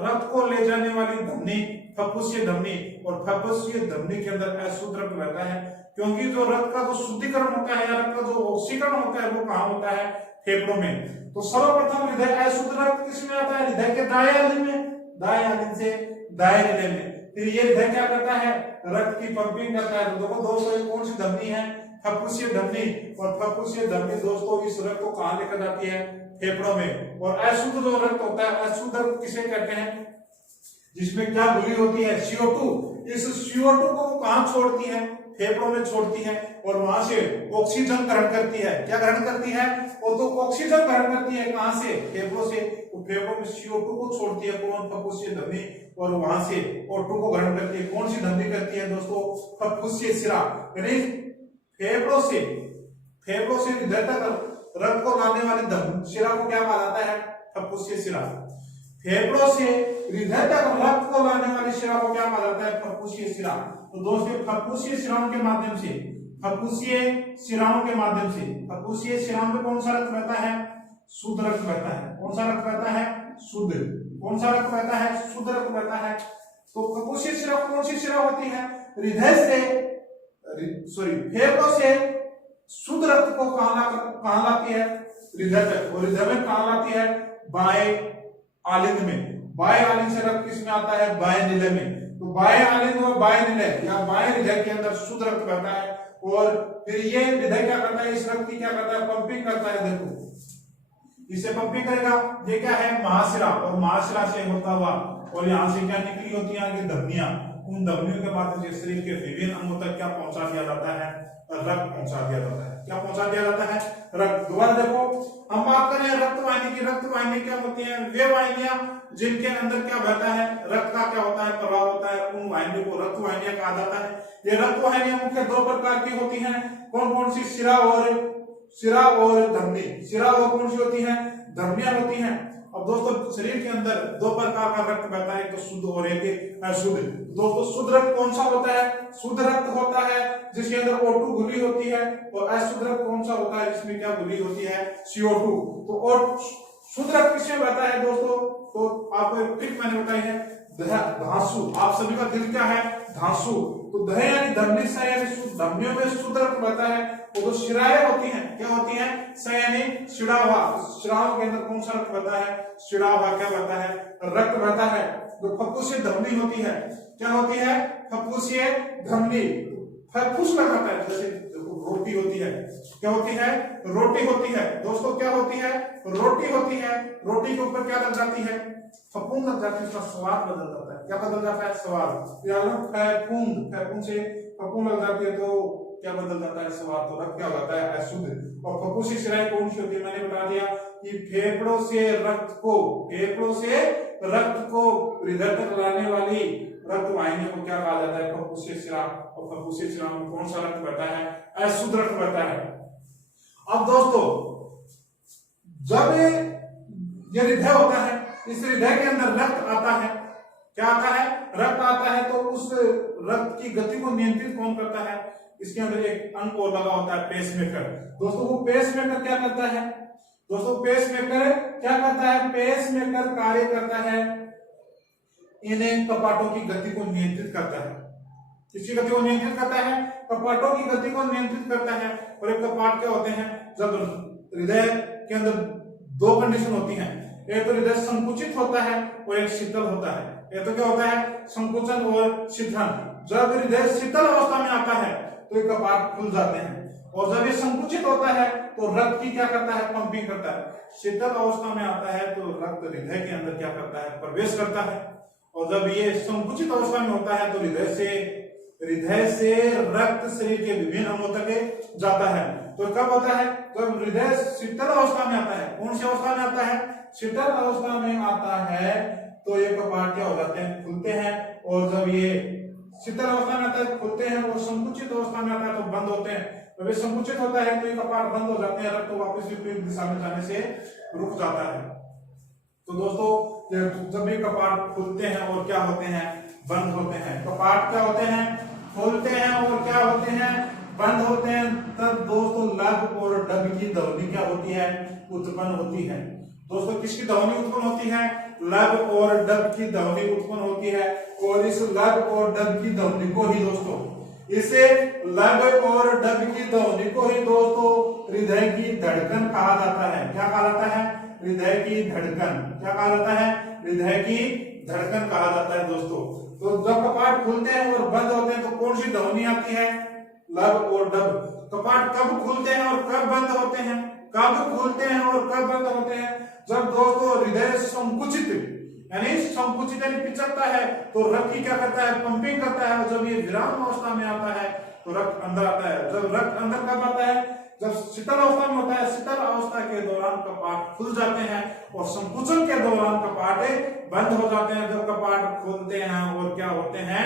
रक्त को ले जाने वाली धमनी फुफ्फुसीय धमनी, और फुफ्फुसीय धमनी के अंदर अशुद्ध रक्त बहता है, क्योंकि जो रक्त का जो शुद्धिकरण होता है या रक्त का जो ऑक्सीकरण होता है वो कहाँ होता है? फेफड़ों में। तो सर्वप्रथम हृदय अशुद्ध रक्त किसमें आता है? हृदय के दाएं आलिन में, दाएं आलिन से दाएं हृदय में। फिर ये हृदय क्या करता है? रक्त की पंपिंग करता है। तो देखो दोस्तों ये कौन सी धमनी है? फुफ्फुसीय धमनी। और फुफ्फुसीय धमनी दोस्तों इस रक्त को कहां लेकर जाती है? फेफड़ों में। और अशुद्ध जो रक्त होता है, अशुद्ध रक्त किसे कहते हैं? जिसमें क्या घुली होती है? CO2। इस CO2 को कहां छोड़ती है? फेफड़ों में छोड़ती है, और वहां से ऑक्सीजन ग्रहण करती है। क्या ग्रहण करती है? वो तो ऑक्सीजन ग्रहण करती है। कहां से? फेफड़ों से। तो फेफड़ों में CO2 को छोड़ती है कौन? फुफ्फुसीय धमनी, और वहां से O2 को ग्रहण करती है। कौन सी धमनी करती है दोस्तों? फुफ्फुसीय शिरा। यानी फेफड़ों से हृदय तक रक्त को लाने वाली शिरा को क्या कहा जाता है? फुफ्फुसीय शिरा। फेफड़ों से हृदय तक रक्त को लाने वाली शिरा को क्या कहा जाता है? फुफ्फुसीय शिरा। तो दोस्तों फुफ्फुसीय शिराओं के माध्यम से, फुफ्फुसीय शिराओं में कौन सा रक्त बहता है? शुद्ध रक्त बहता है। कौन सा रक्त बहता है? शुद्ध। कौन सा रक्त बहता है? शुद्ध रक्त बहता है। तो फुफ्फुसीय शिरा कौन सी शिरा होती है? फेफड़ों से शुद्ध रक्त को कहां लाती है? हृदय तक। और हृदय में कहां लाती है? बाएं आलिंद में। बाएं आलिंद से रक्त किसमें आता है? बाएं निलय में। तो बाएं आलिंद और बाएं निलय या बाएं हृदय के अंदर शुद्ध रक्त बहता है, और फिर ये हृदय क्या करता है? इस रक्त की क्या करता है? पंपिंग करता है। देखो इसे पंपिंग करेगा। ये क्या है? महाशिरा। और महाशिरा से होता हुआ, और यहाँ से क्या निकली होती है? आगे धमनियां। उन धमनियों के माध्यम से शरीर के विभिन्न अंगों तक क्या पहुंचा दिया जाता है? रक्त पहुंचा दिया जाता है। क्या पहुंचा दिया जाता है? रक्त। दोबारा देखो, हम बात करें रक्त वाहिनी की। रक्त वाहिनी क्या होती है? वे वाहिनियां जिनके अंदर क्या बहता है? रक्त का क्या होता है? प्रवाह होता है। उन वाहिनियों को रक्त वाहिनियां कहा जाता है। ये रक्त वाहिनियां मुख्य दो प्रकार की होती हैं। कौन कौन सी? शिरा और धमनी। शिरा और कौन सी होती है? धमनियां होती हैं। अब दोस्तों शरीर के अंदर दो प्रकार का रक्त बहता है, एक तो शुद्ध और एक अशुद्ध। दोस्तों शुद्ध रक्त कौन सा होता है? शुद्ध रक्त होता है जिसके अंदर O2 घुली होती है। और अशुद्ध रक्त कौन सा होता है? जिसमें क्या घुली होती है? CO2। तो और शुद्ध रक्त किसमें बहता है दोस्तों? तो आपको एक ट्रिक मैंने बताई है, धांसू। आप सभी का दिल क्या है? धांसू। तो दह यानी धमनी से यानी शुद्ध धमनियों में शुद्ध रक्त बहता है। वो जो शिराएं होती हैं क्या होती हैं? स यानी शिरावा। शिराओं के अंदर कौन सा रक्त बहता है? शिरावा क्या बहता है? रक्त बहता है। जो फुफ्फुसीय धमनी होती है, क्या होती है? फुफ्फुसीय धमनी। फुफ्फुस में बहता है। जैसे रोटी होती है, क्या होती है? रोटी होती है। दोस्तों क्या होती है? रोटी होती है। रोटी के ऊपर क्या लग जाती है? फफूंद लग जाती है। उसका स्वाद बदल जाता है। क्या बदल जाता है? स्वाद। फफूंद से फफूंद लग जाती है तो क्या बदल जाता है? स्वाद। तो रक्त क्या हो जाता है? अशुद्ध। और फुफ्फुसीय शिराएं कौन सी होती है? मैंने बता दिया कि फेफड़ों से रक्त को हृदय तक लाने वाली रक्त वाहिनी को क्या कहा जाता है? फुफ्फुसीय शिरा। और फुफ्फुसीय शिरा में कौन सा रक्त बहता है? अशुद्ध रक्त बहता है। अब दोस्तों जब ये हृदय होता है, इस हृदय के अंदर रक्त आता है। क्या आता है? रक्त आता है। तो उस रक्त की गति को नियंत्रित कौन करता है? इसके अंदर एक अंग और लगा होता है, पेसमेकर। दोस्तों वो पेसमेकर क्या करता है? दोस्तों पेसमेकर क्या करता है? पेसमेकर कार्य करता है, इन्हें कपाटों की गति को नियंत्रित करता है। किसकी गति को नियंत्रित करता है? कपाटों की गति को नियंत्रित करता है। और एक कपाट क्या होते हैं? जब हृदय के अंदर दो कंडीशन होती हैं, एक तो हृदय संकुचित होता है और एक शीतल होता है। एक तो क्या होता है? संकुचन और शिथिलन। जब हृदय शीतल अवस्था में आता है तो ये कपाट खुल जाते हैं, और जब ये संकुचित होता है तो रक्त की क्या करता है? पंपिंग करता है। शीतल अवस्था में आता है तो रक्त हृदय के अंदर क्या करता है? प्रवेश करता है। और जब ये संकुचित अवस्था में होता है तो हृदय से रक्त शरीर के विभिन्न अंगों तक जाता है। तो कब होता है? जब हृदय शीतल अवस्था में आता है। कौन सी अवस्था में आता है? शीतल अवस्था में आता है तो ये कपाट क्या हो जाते हैं? खुलते हैं। और जब ये शीतल अवस्था में आता है खुलते हैं, और संकुचित अवस्था में आता है तो बंद होते हैं। जब ये संकुचित होता है तो ये कपाट बंद हो जाते हैं, रक्त वापस विपरीत दिशा में जाने से रुक जाता है। तो दोस्तों जब ये कपाट खुलते हैं और क्या होते हैं? बंद होते हैं। कपाट क्या होते हैं? खुलते हैं और क्या होते हैं? बंद होते हैं। तब दोस्तों लब और डब की ध्वनि क्या होती है? उत्पन्न होती है। दोस्तों किसकी ध्वनि उत्पन्न होती है? लब और डब की ध्वनि उत्पन्न होती है। और इस लब और डब की ध्वनि को ही दोस्तों, इसे लब और डब की ध्वनि को ही दोस्तों हृदय की धड़कन कहा जाता है। क्या कहा जाता है? हृदय की धड़कन। क्या कहा जाता है? हृदय की धड़कन कहा जाता है दोस्तों। तो जब कपाट खुलते हैं और बंद होते हैं तो कौन सी ध्वनि आती है? लब और डब। कपाट कब खुलते हैं और कब बंद होते हैं? कब खुलते हैं और कब बंद होते हैं? जब दोस्तों हृदय संकुचित यानी संकुचित यानी पिचकता है तो रक्त की क्या करता है? पंपिंग करता है। और जब ये विराम अवस्था में आता है तो रक्त अंदर आता है। जब रक्त अंदर कब आता है? जब शीतल अवस्था में होता है। शीतल अवस्था के दौरान कपाट खुल जाते हैं और संकुचन के दौरान कपाट बंद हो जाते हैं। जब कपाट खोलते हैं और क्या होते हैं?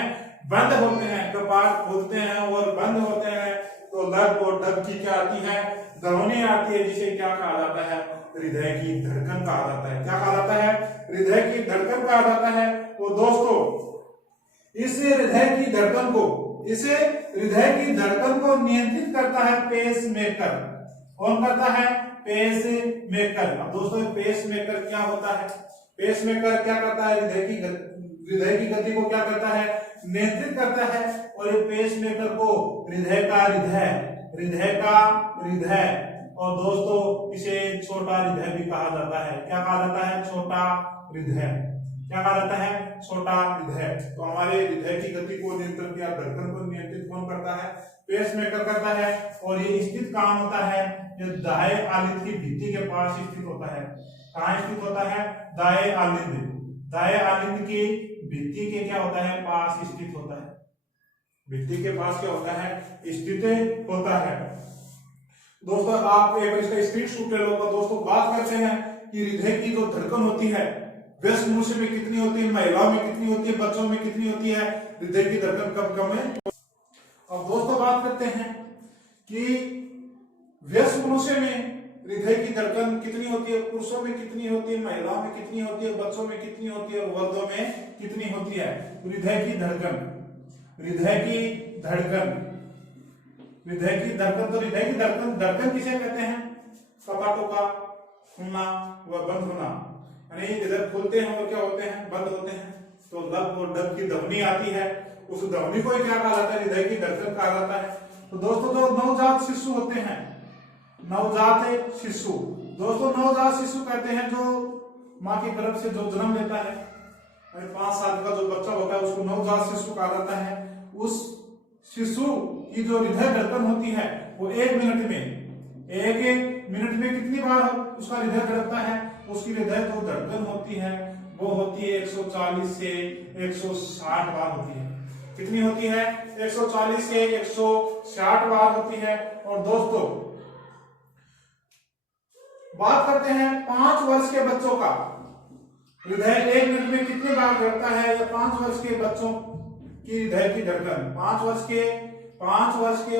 बंद होते हैं। कपाट खोलते हैं और बंद होते हैं तो लब और डब की क्या आती है? ध्वनि आती है, जिसे क्या कहा जाता है? हृदय की धड़कन कहा जाता है। क्या कहा जाता है? हृदय की धड़कन कहा जाता है। तो दोस्तों इस हृदय की धड़कन को नियंत्रित करता है पेस मेकर। कौन करता है? Pacemaker. अब दोस्तों पेस मेकर क्या होता है? पेस मेकर क्या करता है? हृदय की गति को क्या करता है? नियंत्रित करता है। और ये पेस मेकर को हृदय का हृदय और दोस्तों इसे छोटा हृदय भी कहा जाता है। क्या कहा जाता है? छोटा हृदय। क्या कहा जाता है? छोटा हृदय। तो हमारे हृदय की गति को नियंत्रित या धड़कन को नियंत्रित कौन करता है? पेस मेकर करता है। और ये स्थित कहाँ होता है? ये दाएं आलिंद की भित्ति के पास स्थित होता है। कहाँ स्थित होता है? दाएं आलिंद की भित्ति के क्या होता है? पास स्थित होता है। भित्ति के पास क्या होता है? स्थित होता है। दोस्तों आप एक इसका स्क्रीनशॉट ले लो। तो दोस्तों बात करते हैं कि हृदय की जो धड़कन होती है वयस्क मनुष्य में कितनी होती है, महिलाओं में कितनी होती है, बच्चों में कितनी होती है हृदय की धड़कन कब कम है। अब दोस्तों बात करते हैं कि वयस्क मनुष्य में हृदय की धड़कन कितनी होती है, पुरुषों में कितनी होती है, महिलाओं में कितनी होती है, बच्चों में कितनी होती है और वर्गों में कितनी होती है। हृदय की धड़कन तो हृदय की धड़कन किसे कहते हैं? कपाटों का खुलना व बंद होना, यानी इधर खुलते हैं और क्या होते हैं? बंद होते हैं। तो लब और डब की ध्वनि आती है, उस ध्वनि को ही क्या कहा जाता है? हृदय की धड़कन कहा जाता है। तो दोस्तों जो नवजात शिशु होते हैं, नवजात शिशु कहते हैं जो माँ की गर्भ से जो जन्म लेता है, 5 साल का जो बच्चा होता है उसको नवजात शिशु कहा जाता है। उस शिशु की जो हृदय धड़कन होती है वो एक मिनट में कितनी बार उसका हृदय धड़कता है? उसकी हृदय जो धड़कन होती है वो होती है 140 से 160 बार होती है। कितनी होती है? 140 से 160 बार होती है। और दोस्तों बात करते हैं 5 वर्ष के बच्चों का हृदय एक मिनट में कितनी बार धड़कता है? या 5 वर्ष के बच्चों की हृदय की धड़कन, 5 वर्ष के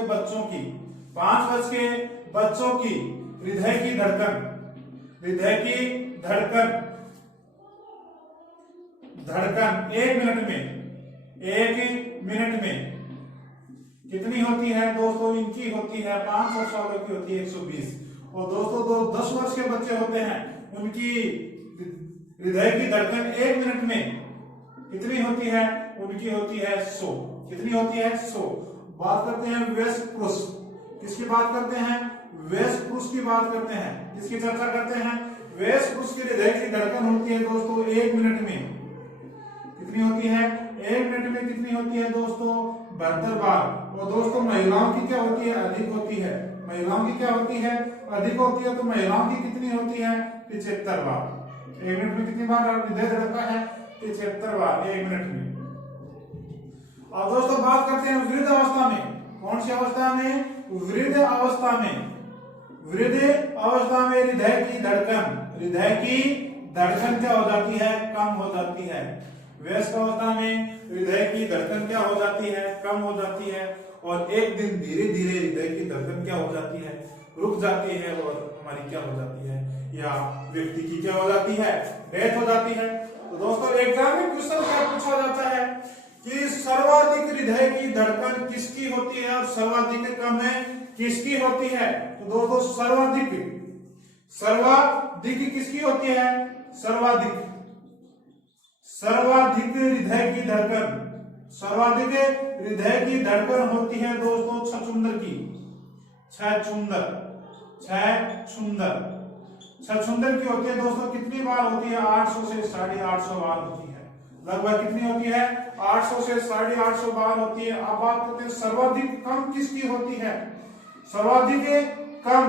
बच्चों की हृदय की धड़कन एक मिनट में कितनी होती है दोस्तों? इनकी होती है 5 वर्ष वालों की होती है 120। और दोस्तों जो 10 वर्ष के बच्चे होते हैं उनकी हृदय की धड़कन एक मिनट में कितनी होती है? उनकी होती है 100। कितनी होती है? 100। बात करते हैं वयस्क पुरुष। किसकी बात करते हैं? वयस्क पुरुष की बात करते हैं। किसकी चर्चा करते हैं? वयस्क पुरुष की हृदय की धड़कन होती है दोस्तों एक मिनट में कितनी होती है? एक मिनट में कितनी होती है दोस्तों? 72 बार। और दोस्तों महिलाओं की क्या होती है? अधिक होती है। महिलाओं की क्या होती है? अधिक होती है। तो महिलाओं की कितनी होती है? 75 बार। एक मिनट में कितनी बार हृदय धड़कता है? 75 बार एक मिनट में। और दोस्तों बात करते हैं वृद्ध अवस्था में। कौन सी अवस्था में? वृद्ध अवस्था में हृदय की धड़कन क्या हो जाती है? कम हो जाती है। वयस्क अवस्था में हृदय की धड़कन क्या हो जाती है? कम हो जाती है। और एक दिन धीरे धीरे हृदय की धड़कन क्या हो जाती है? रुक जाती है और हमारी क्या हो जाती है? या व्यक्ति की क्या हो जाती है? डेथ हो जाती है। तो दोस्तों एग्जाम में क्वेश्चन क्या पूछा जाता है कि सर्वाधिक हृदय की धड़कन किसकी होती है और सर्वाधिक कम है किसकी होती है। तो दोस्तों सर्वाधिक किसकी होती है, सर्वाधिक हृदय की धड़कन, सर्वाधिक हृदय की धड़कन होती है दोस्तों छछूंदर की। छछूंदर की होती है दोस्तों, कितनी बार होती है, 800 से 850 बार होती है। लगभग कितनी होती है, 800 से 850 बार होती है। अब बात करते हैं सर्वाधिक कम किसकी होती है। सर्वाधिक कम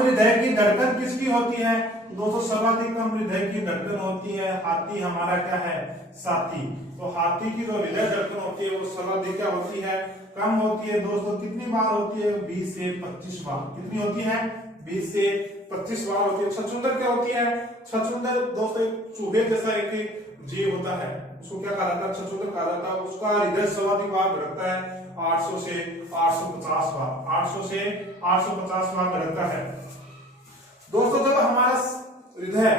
हृदय की धड़कन किसकी होती है। दोस्तों सर्वाधिक कम हृदय की धड़कन होती है हाथी, हमारा क्या है, साथी। तो हाथी की जो हृदय धड़कन होती है वो सर्वाधिक क्या होती है, कम होती है दोस्तों। कितनी बार होती है, 20 से 25 बार। कितनी होती है, 20 से 25 बार होती है। छछूंदर क्या होती है, छछूंदर दोस्तों एक चूहे जैसा एक जीव होता है, उसको क्या कहा जाता है, छछूंदर कहा जाता है। उसका हृदय सर्वाधिक बार धड़कता है 800 से 850 बार, 800 से 850 बार धड़कता है दोस्तों। जब हमारा हृदय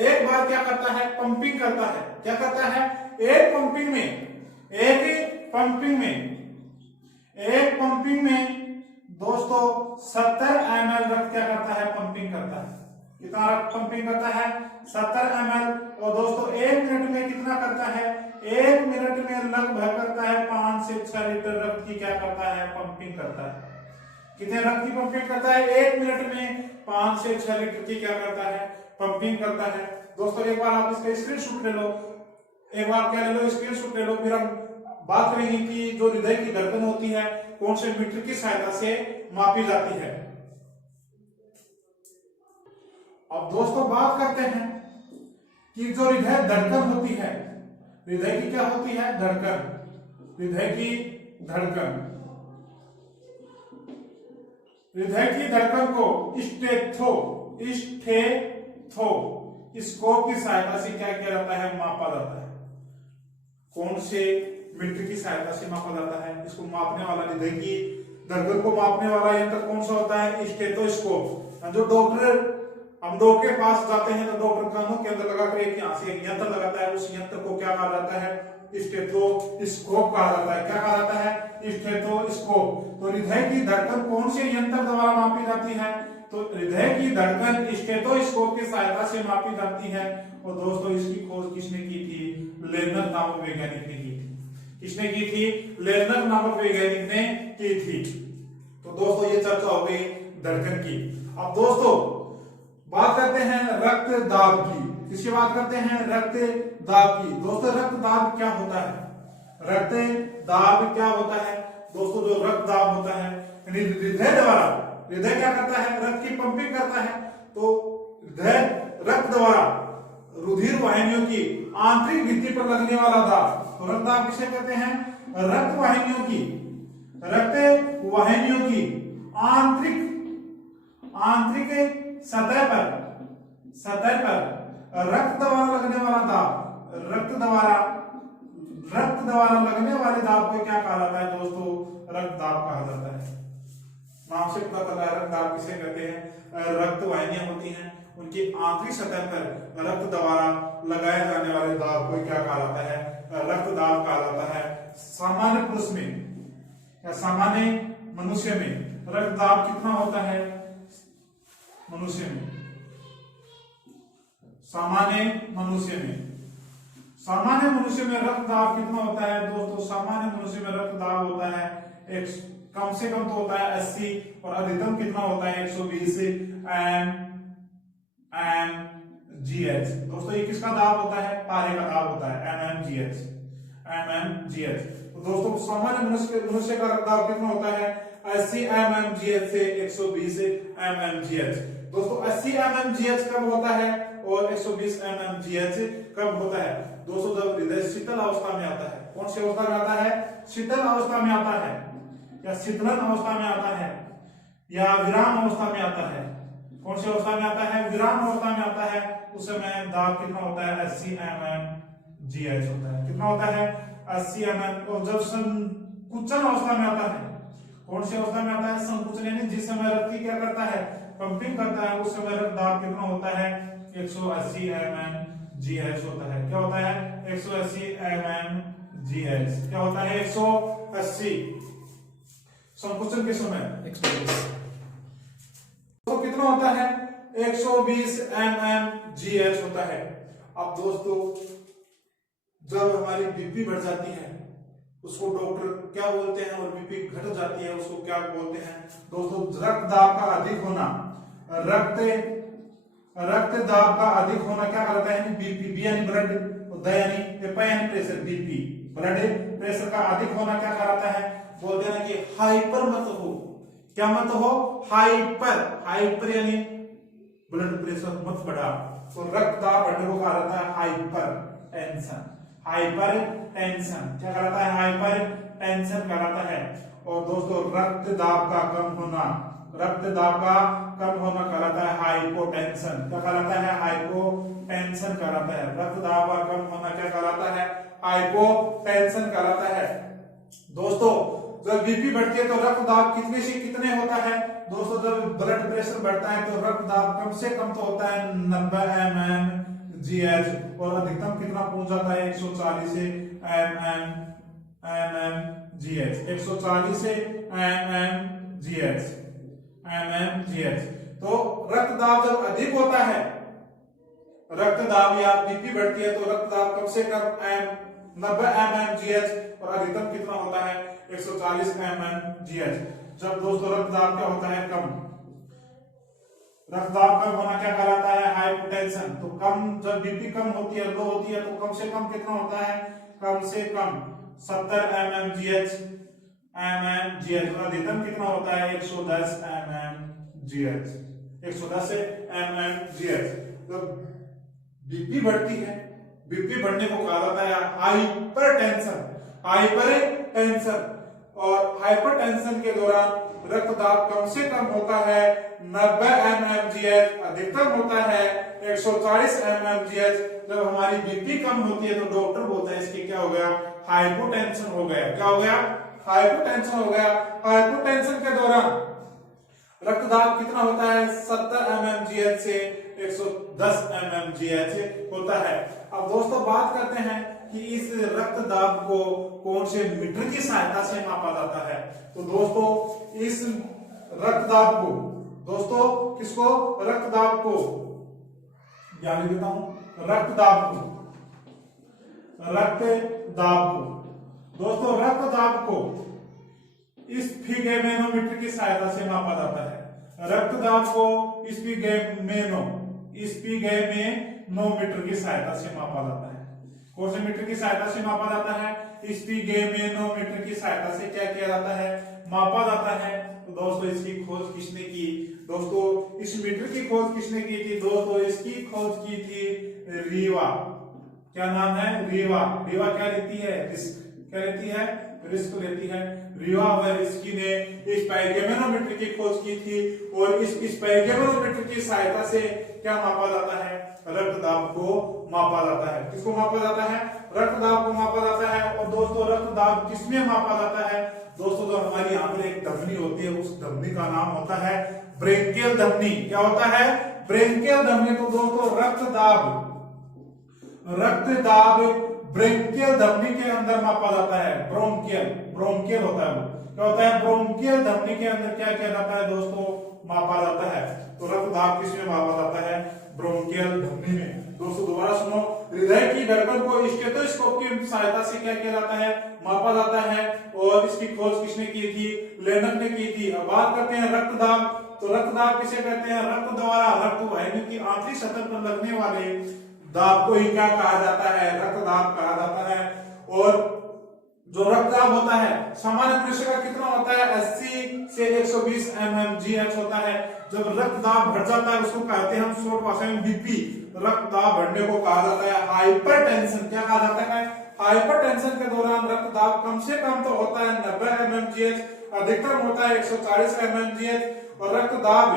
एक बार क्या करता है, पंपिंग करता है, क्या करता है, एक पंपिंग में दोस्तों 70 ml रक्त क्या करता है, पंपिंग करता है। कितना रक्त पंपिंग करता है, 70 ml। और दोस्तों 1 मिनट में कितना करता है, 1 मिनट में लगभग करता है 5 से 6 लीटर रक्त की क्या करता है, पंपिंग करता है। कितने रक्त की पंपिंग करता है, 1 मिनट में 5 से 6 लीटर की क्या करता है, पंपिंग करता है दोस्तों। एक बार आप इसका स्क्रीनशॉट ले लो, एक बार क्या ले लो, स्क्रीनशॉट ले लो। फिर हम बात करेंगे कि जो हृदय की धड़कन होती है कौन से मीटर की सहायता से मापी जाती है। अब दोस्तों बात करते हैं कि जो हृदय धड़कन होती है, हृदय की क्या होती है, धड़कन, हृदय की धड़कन, हृदय की धड़कन को स्टेथोस्कोप की सहायता से क्या किया जाता है, मापा जाता है। कौन से मीटर की सहायता से मापा जाता है, इसको मापने वाला, हृदय की धड़कन को मापने वाला यंत्र कौन सा होता है, स्टेथोस्कोप। जो हम डॉक्टर के पास जाते हैं तो डॉक्टर कानों के अंदर लगाकर एक यहाँ से एक यंत्र लगाता है, उस यंत्र को क्या कहा जाता है, स्टेथोस्कोप कहा जाता है। क्या कहा जाता है, स्टेथोस्कोप। तो हृदय की धड़कन कौन से यंत्र द्वारा मापी जाती है, तो हृदय की धड़कन स्टेथोस्कोप की सहायता से मापी जाती है। और दोस्तों इसकी खोज किसने की थी, लेर्नर नामक वैज्ञानिक ने की थी। किसने की थी, लेर्नर नामक वैज्ञानिक ने की थी। तो दोस्तों ये चर्चा हो गई धड़कन की। अब दोस्तों बात करते हैं रक्तदाब की। किसकी बात करते हैं, रक्तदाब की। दोस्तों रक्तदाब क्या होता है, रक्तदाब क्या होता है दोस्तों, जो रक्तदाब होता है हृदय द्वारा, हृदय क्या करता है, रक्त की पंपिंग करता है। तो हृदय रक्त द्वारा रुधिर वाहिनियों की आंतरिक भित्ति पर लगने वाला दाब, तो रक्तदाब किसे कहते हैं, रक्त वाहिनियों की आंतरिक सतह पर रक्त द्वारा लगने वाला दाब, रक्त द्वारा लगने वाले दाब को क्या कहा जाता है दोस्तों, रक्तदाब कहा जाता है। नाम से पता चला है रक्तदाब किसे कहते हैं, रक्त वाहिनियां होती हैं, उनकी आंतरिक सतह पर रक्त द्वारा लगाए जाने वाले दाब को क्या कहा जाता है, रक्तदाब कहा जाता है। सामान्य पुरुष में या सामान्य मनुष्य में रक्तदाब कितना होता है, सामान्य मनुष्य में रक्तदाब कितना होता है दोस्तों, सामान्य मनुष्य में रक्तदाब होता है कम से कम तो होता है 80 और अधिकतम कितना होता है 120 mmGH। दोस्तों ये किसका दाब होता है, पारे का दाब होता है, mmGH। तो दोस्तों सामान्य मनुष्य का रक्तदाब कितना होता है, 80 mmGH से 120 mmGH। दोस्तों 80 mmGH कब होता है और 120 mmGH कब होता है दोस्तों, जब हृदय शीतल अवस्था में आता है। कौन सी अवस्था में आता है, शीतल अवस्था में आता है, या शीतलन अवस्था में आता है, या विराम अवस्था में आता है। कौन सी अवस्था में आता है, विराम अवस्था में आता है। उस समय दाब कितना होता है, 80 mmGH होता है। कितना होता है, 80 mm। और जब संकुचन अवस्था में आता है, कौन सी अवस्था में आता है, संकुचन, यानी जिस समय रक्त की क्या करता है, पंपिंग करता है, उस समय रक्त दाब कितना होता है, 180 mmGH GH होता है। क्या होता है? 180 mm GH। क्या होता है? 180। संकुचन के समय 120। तो कितना होता है? 120 mm GH होता है। अब दोस्तों जब हमारी बीपी बढ़ जाती है उसको डॉक्टर क्या बोलते हैं, और बीपी घट जाती है उसको क्या बोलते हैं? दोस्तों रक्त दाब का अधिक होना, रक्त दाब का अधिक होना क्या कहलाता है? बीपी। बी यानी ब्लड, द यानी प्रेशर, बीपी ब्लड प्रेशर का अधिक होना क्या कहलाता है? बोलते हैं कि हाइपर मत हो। क्या मत हो? हाइपर। हाइपर यानी ब्लड प्रेशर मत बढ़ा, तो रक्त दाब बढ़ने को कहा जाता है हाइपर टेंशन। हाइपर टेंशन क्या कहलाता है? हाइपर टेंशन कहलाता है। और दोस्तों रक्त दाब का कम होना, रक्त दाब का कम होना कहलाता है हाइपोटेंशन। क्या कहलाता है? हाइपोटेंशन कहलाता है। रक्त दाब का कम होना क्या कहलाता है? हाइपोटेंशन कहलाता है। दोस्तों जब बीपी बढ़ती है तो रक्त दाब कितने से कितने होता है? दोस्तों जब ब्लड प्रेशर बढ़ता है तो रक्त दाब कम से कम तो होता है 90 mm GH, और अधिकतम कितना पहुंच जाता है? 140 से mm GH। 140 से mm GH। तो रक्त दाब जब अधिक होता है, रक्त दाब या बीपी बढ़ती है तो रक्त दाब कम से कम 90 mm GH, और अधिकतम कितना होता है? 140 mm GH। जब दोस्तों रक्त दाब क्या होता है? कम। रक्त दाब कम होना क्या कहलाता है? हाइपोटेंशन। तो कम, जब बीपी कम होती है, लो होती है, तो कम से कम कितना होता है? कम से कम 70 mm GH, और अधिकतम कितना होता है? 110 mm GH। 110 mm GH। तो बीपी बढ़ती है, बीपी बढ़ने को कहा जाता है हाइपरटेंशन। हाइपरटेंशन, और हाइपरटेंशन के दौरान रक्त दाब कम से कम होता है 90 mm GH, अधिकतम होता है 140 mm GH। जब हमारी बीपी कम होती है तो डॉक्टर बोलता है इसके क्या हो गया? हाइपोटेंशन हो गया। क्या हो गया? हाइपोटेंशन हो गया। हाइपोटेंशन के दौरान रक्त दाब कितना होता है? 70 mm GH से 110 mm GH होता है। अब दोस्तों बात करते हैं कि इस रक्त दाब को कौन से मीटर की सहायता से मापा जाता है। तो दोस्तों इस रक्त दाब को, दोस्तों किसको? रक्त दाब को, ध्यान देता हूं, रक्त दाब को, रक्त दाब को, दोस्तों रक्त दाब को स्फिगमेनोमीटर की सहायता से मापा जाता है। रक्त दाब को स्फिगमेनोमीटर की सहायता से मापा जाता है। कौन से मीटर की सहायता से मापा जाता है? स्फिगमेनोमीटर की सहायता से क्या किया जाता है? मापा जाता है। तो दोस्तों इसकी खोज किसने की? दोस्तों इस मीटर की खोज किसने की थी? दोस्तों इसकी खोज की थी रीवा। क्या नाम है? रीवा। रीवा क्या लेती है? क्या लेती है? रिस्क लेती है। रीवा व रिस्की ने स्फिगमेनोमीटर की खोज की थी, और इस स्फिगमेनोमीटर की सहायता से क्या मापा जाता है? रक्त दाब को मापा जाता है। किसको मापा जाता है? रक्त दाब को मापा जाता है। और दोस्तों रक्त दाब किसमें मापा जाता है? दोस्तों जो हमारी यहाँ पर एक धमनी होती है उस धमनी का नाम होता है ब्रेंकियल धमनी। क्या होता है? ब्रेंकियल धमनी। तो दोस्तों रक्त दाब ब्रेंकियल धमनी के अंदर मापा जाता है। ब्रोंकियल होता है वो। क्या होता है? ब्रोंकियल धमनी के अंदर क्या किया जाता है दोस्तों? मापा जाता है। तो रक्त दाब किसमें मापा जाता है? ब्रोंकियल धमनी में। दोस्तों दोबारा सुनो, हृदय की धड़कन को स्टेथोस्कोप की सहायता से क्या किया जाता है? मापा जाता है। और इसकी खोज किसने की थी? लेनर ने की थी। अब बात करते हैं रक्त दाब। तो रक्त दाब किसे कहते हैं? रक्त द्वारा रक्त वाहिनी की आंतरिक सतह पर लगने वाले दाब को ही क्या कहा जाता है? रक्त दाब कहा जाता है। और जो रक्त दाब होता है सामान्य मनुष्य का कितना होता है? 80 से 120 mm GH होता है। जब रक्त दाब बढ़ जाता है उसको कहते हैं हम शॉर्ट भाषा में बीपी। रक्त दाब बढ़ने को कहा जाता है हाइपरटेंशन। क्या कहा जाता है? हाइपरटेंशन के दौरान रक्त दाब कम से कम तो होता है 90 mm GH, अधिकतम होता है 140 mm GH। और रक्त दाब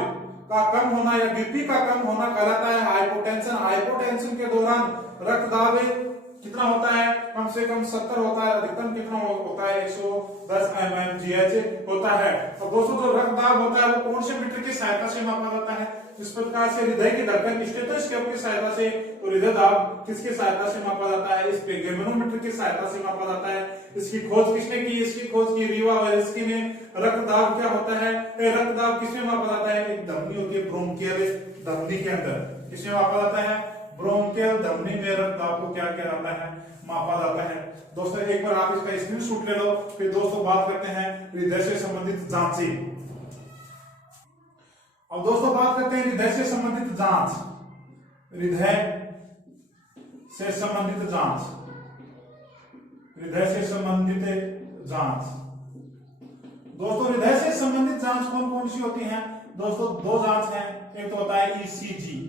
का कम होना या बीपी का कम होना कहलाता है हाइपोटेंशन। हाइपोटेंशन के दौरान रक्त दाब कितना होता है, कम से कम 70 होता है, अधिकतम कितना होता है 110 mmGH होता है। और दोस्तों जो रक्त दाब होता है वो कौन से मीटर की सहायता से मापा जाता है, इस प्रकार से हृदय की धड़कन स्टेथोस्कोप की सहायता से, तो हृदय दाब किसकी सहायता से मापा जाता है, इस पे गैल्वेनोमीटर की सहायता से मापा जाता है। इसकी खोज किसने की, इसकी खोज की रीवा वेल्स्की ने। रक्त दाब क्या होता है, रक्त दाब किसमें मापा जाता है, एक धमनी होती है ब्रोंकियल धमनी के अंदर, किसमें मापा जाता है, ब्रोंकियल धमनी में रक्त दाब को क्या किया जाता है, मापा जाता है। दोस्तों एक बार आप इसका स्क्रीनशॉट ले लो। फिर दोस्तों बात करते हैं हृदय से संबंधित जांचें। अब दोस्तों बात करते हैं हृदय से संबंधित जांच, हृदय से संबंधित जांच, हृदय से संबंधित जांच। दोस्तों हृदय से संबंधित जांच कौन कौन सी होती हैं, दोस्तों दो जांच हैं। एक तो होता है ईसीजी,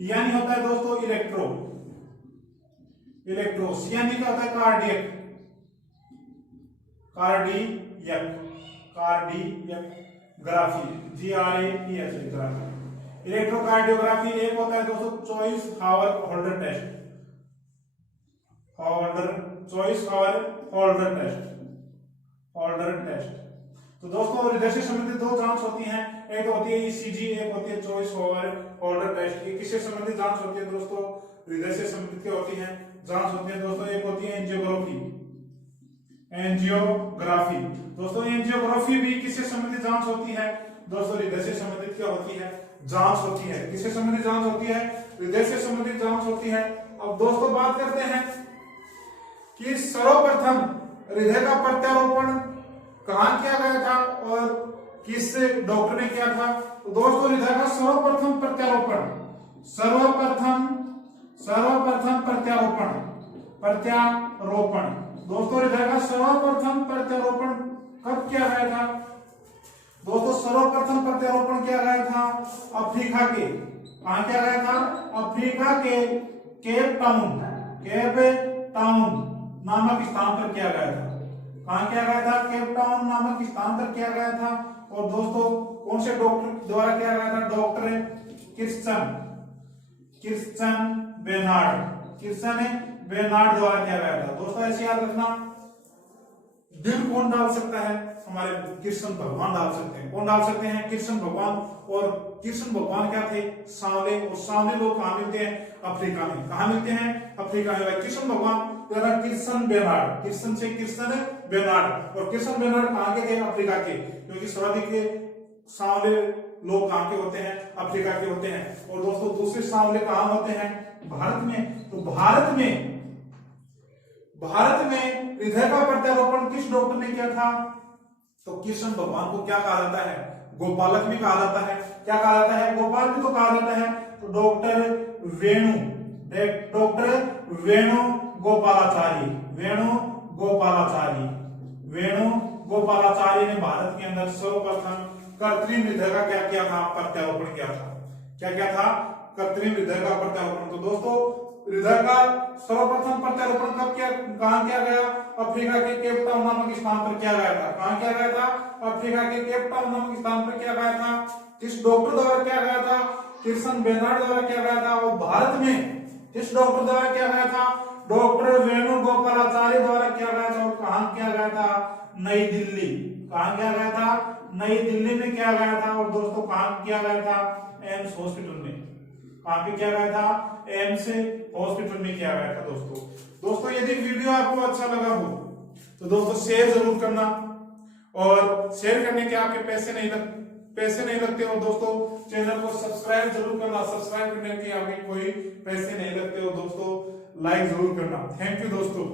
यानी होता है दोस्तों इलेक्ट्रो यानी क्या होता है, cardiac graphy, GRAPH graphy, electrocardiography. एक होता है दोस्तों चॉइस हावर होल्डर टेस्ट, होल्डर टेस्ट। तो दोस्तों हृदय से संबंधित दो जांच होती हैं, एक होती है ईसीजी, एक होती है चॉइस हावर होल्डर टेस्ट। ये किससे संबंधित जांच होती है दोस्तों, हृदय से संबंधित क्या होती है, जांच होती है दोस्तों। एक होती है एंजियोग्राफी। दोस्तों एंजियोग्राफी भी किससे संबंधित जांच होती है, दोस्तों हृदय से संबंधित क्या होती है, जांच होती है। किससे संबंधित जांच होती है, हृदय से संबंधित जांच होती है। अब दोस्तों बात करते हैं कि सर्वप्रथम हृदय का प्रत्यारोपण कहां किया गया था और किस डॉक्टर ने किया था। तो दोस्तों हृदय का सर्वप्रथम प्रत्यारोपण दोस्तों हृदय का सर्वप्रथम प्रत्यारोपण कब किया गया था, दोस्तों सर्वप्रथम प्रत्यारोपण किया गया था अफ्रीका के, कहां किया गया था, अफ्रीका के केप टाउन नामक स्थान पर किया गया था। कहां किया गया था, केप टाउन नामक स्थान पर किया गया था। और दोस्तों कौन से डॉक्टर द्वारा किया गया था, डॉक्टर किर्स्चन बेनार्ड द्वारा किया गया था। दोस्तों ऐसे याद रखना, दिल कौन डाल सकता है, हमारे कृष्ण भगवान डाल सकते हैं। कौन डाल सकते हैं, कृष्ण भगवान। और कृष्ण भगवान क्या थे, सांवले। और सांवले लोग कहां मिलते हैं, अफ्रीका में। कहां मिलते हैं, अफ्रीका में। कृष्ण भगवान कृष्ण बेनार्ड। और कृष्ण बेनार्ड कहां के थे, अफ्रीका के, क्योंकि सर्वाधिक सांवले लोग कहां के होते हैं, अफ्रीका के होते हैं। और दोस्तों दूसरे सांवले कहां होते हैं, भारत में। तो भारत में हृदय का प्रत्यारोपण किस डॉक्टर ने किया था, तो कृष्ण भगवान को क्या कहा जाता है, गोपालक भी कहा जाता है। क्या कहा जाता है, गोपाल भी तो कहा जाता है। तो डॉक्टर वेणु गोपालाचारी ने भारत के अंदर सर्वप्रथम कृत्रिम हृदय का क्या किया था, प्रत्यारोपण किया था। क्या किया था, कृत्रिम हृदय का प्रत्यारोपण। तो दोस्तों हृदय का सर्वप्रथम प्रत्यारोपण कब किया, कहां किया गया, अफ्रीका के केप टाउन नामक स्थान पर किया गया था। कहां किया गया था, अफ्रीका के केप टाउन नामक स्थान पर किया गया था। किस डॉक्टर द्वारा किया गया था, कृष्ण बेनार्ड द्वारा किया गया था। और भारत में किस डॉक्टर द्वारा किया गया था, डॉक्टर वेणु गोपालाचारी द्वारा किया गया था। और कहां किया गया था, नई दिल्ली। कहां किया गया था, नई दिल्ली में किया गया था। और दोस्तों कहां किया गया था, एम्स हॉस्पिटल में। कहां पे किया गया था, एम्स हॉस्पिटल में किया गया था। दोस्तों यदि वीडियो आपको अच्छा लगा हो तो दोस्तों शेयर जरूर करना। और शेयर करने के आपके पैसे नहीं लगते हो दोस्तों। चैनल को सब्सक्राइब जरूर करना, सब्सक्राइब करने के आपके कोई पैसे नहीं लगते हो दोस्तों। लाइक जरूर करना। थैंक यू दोस्तों।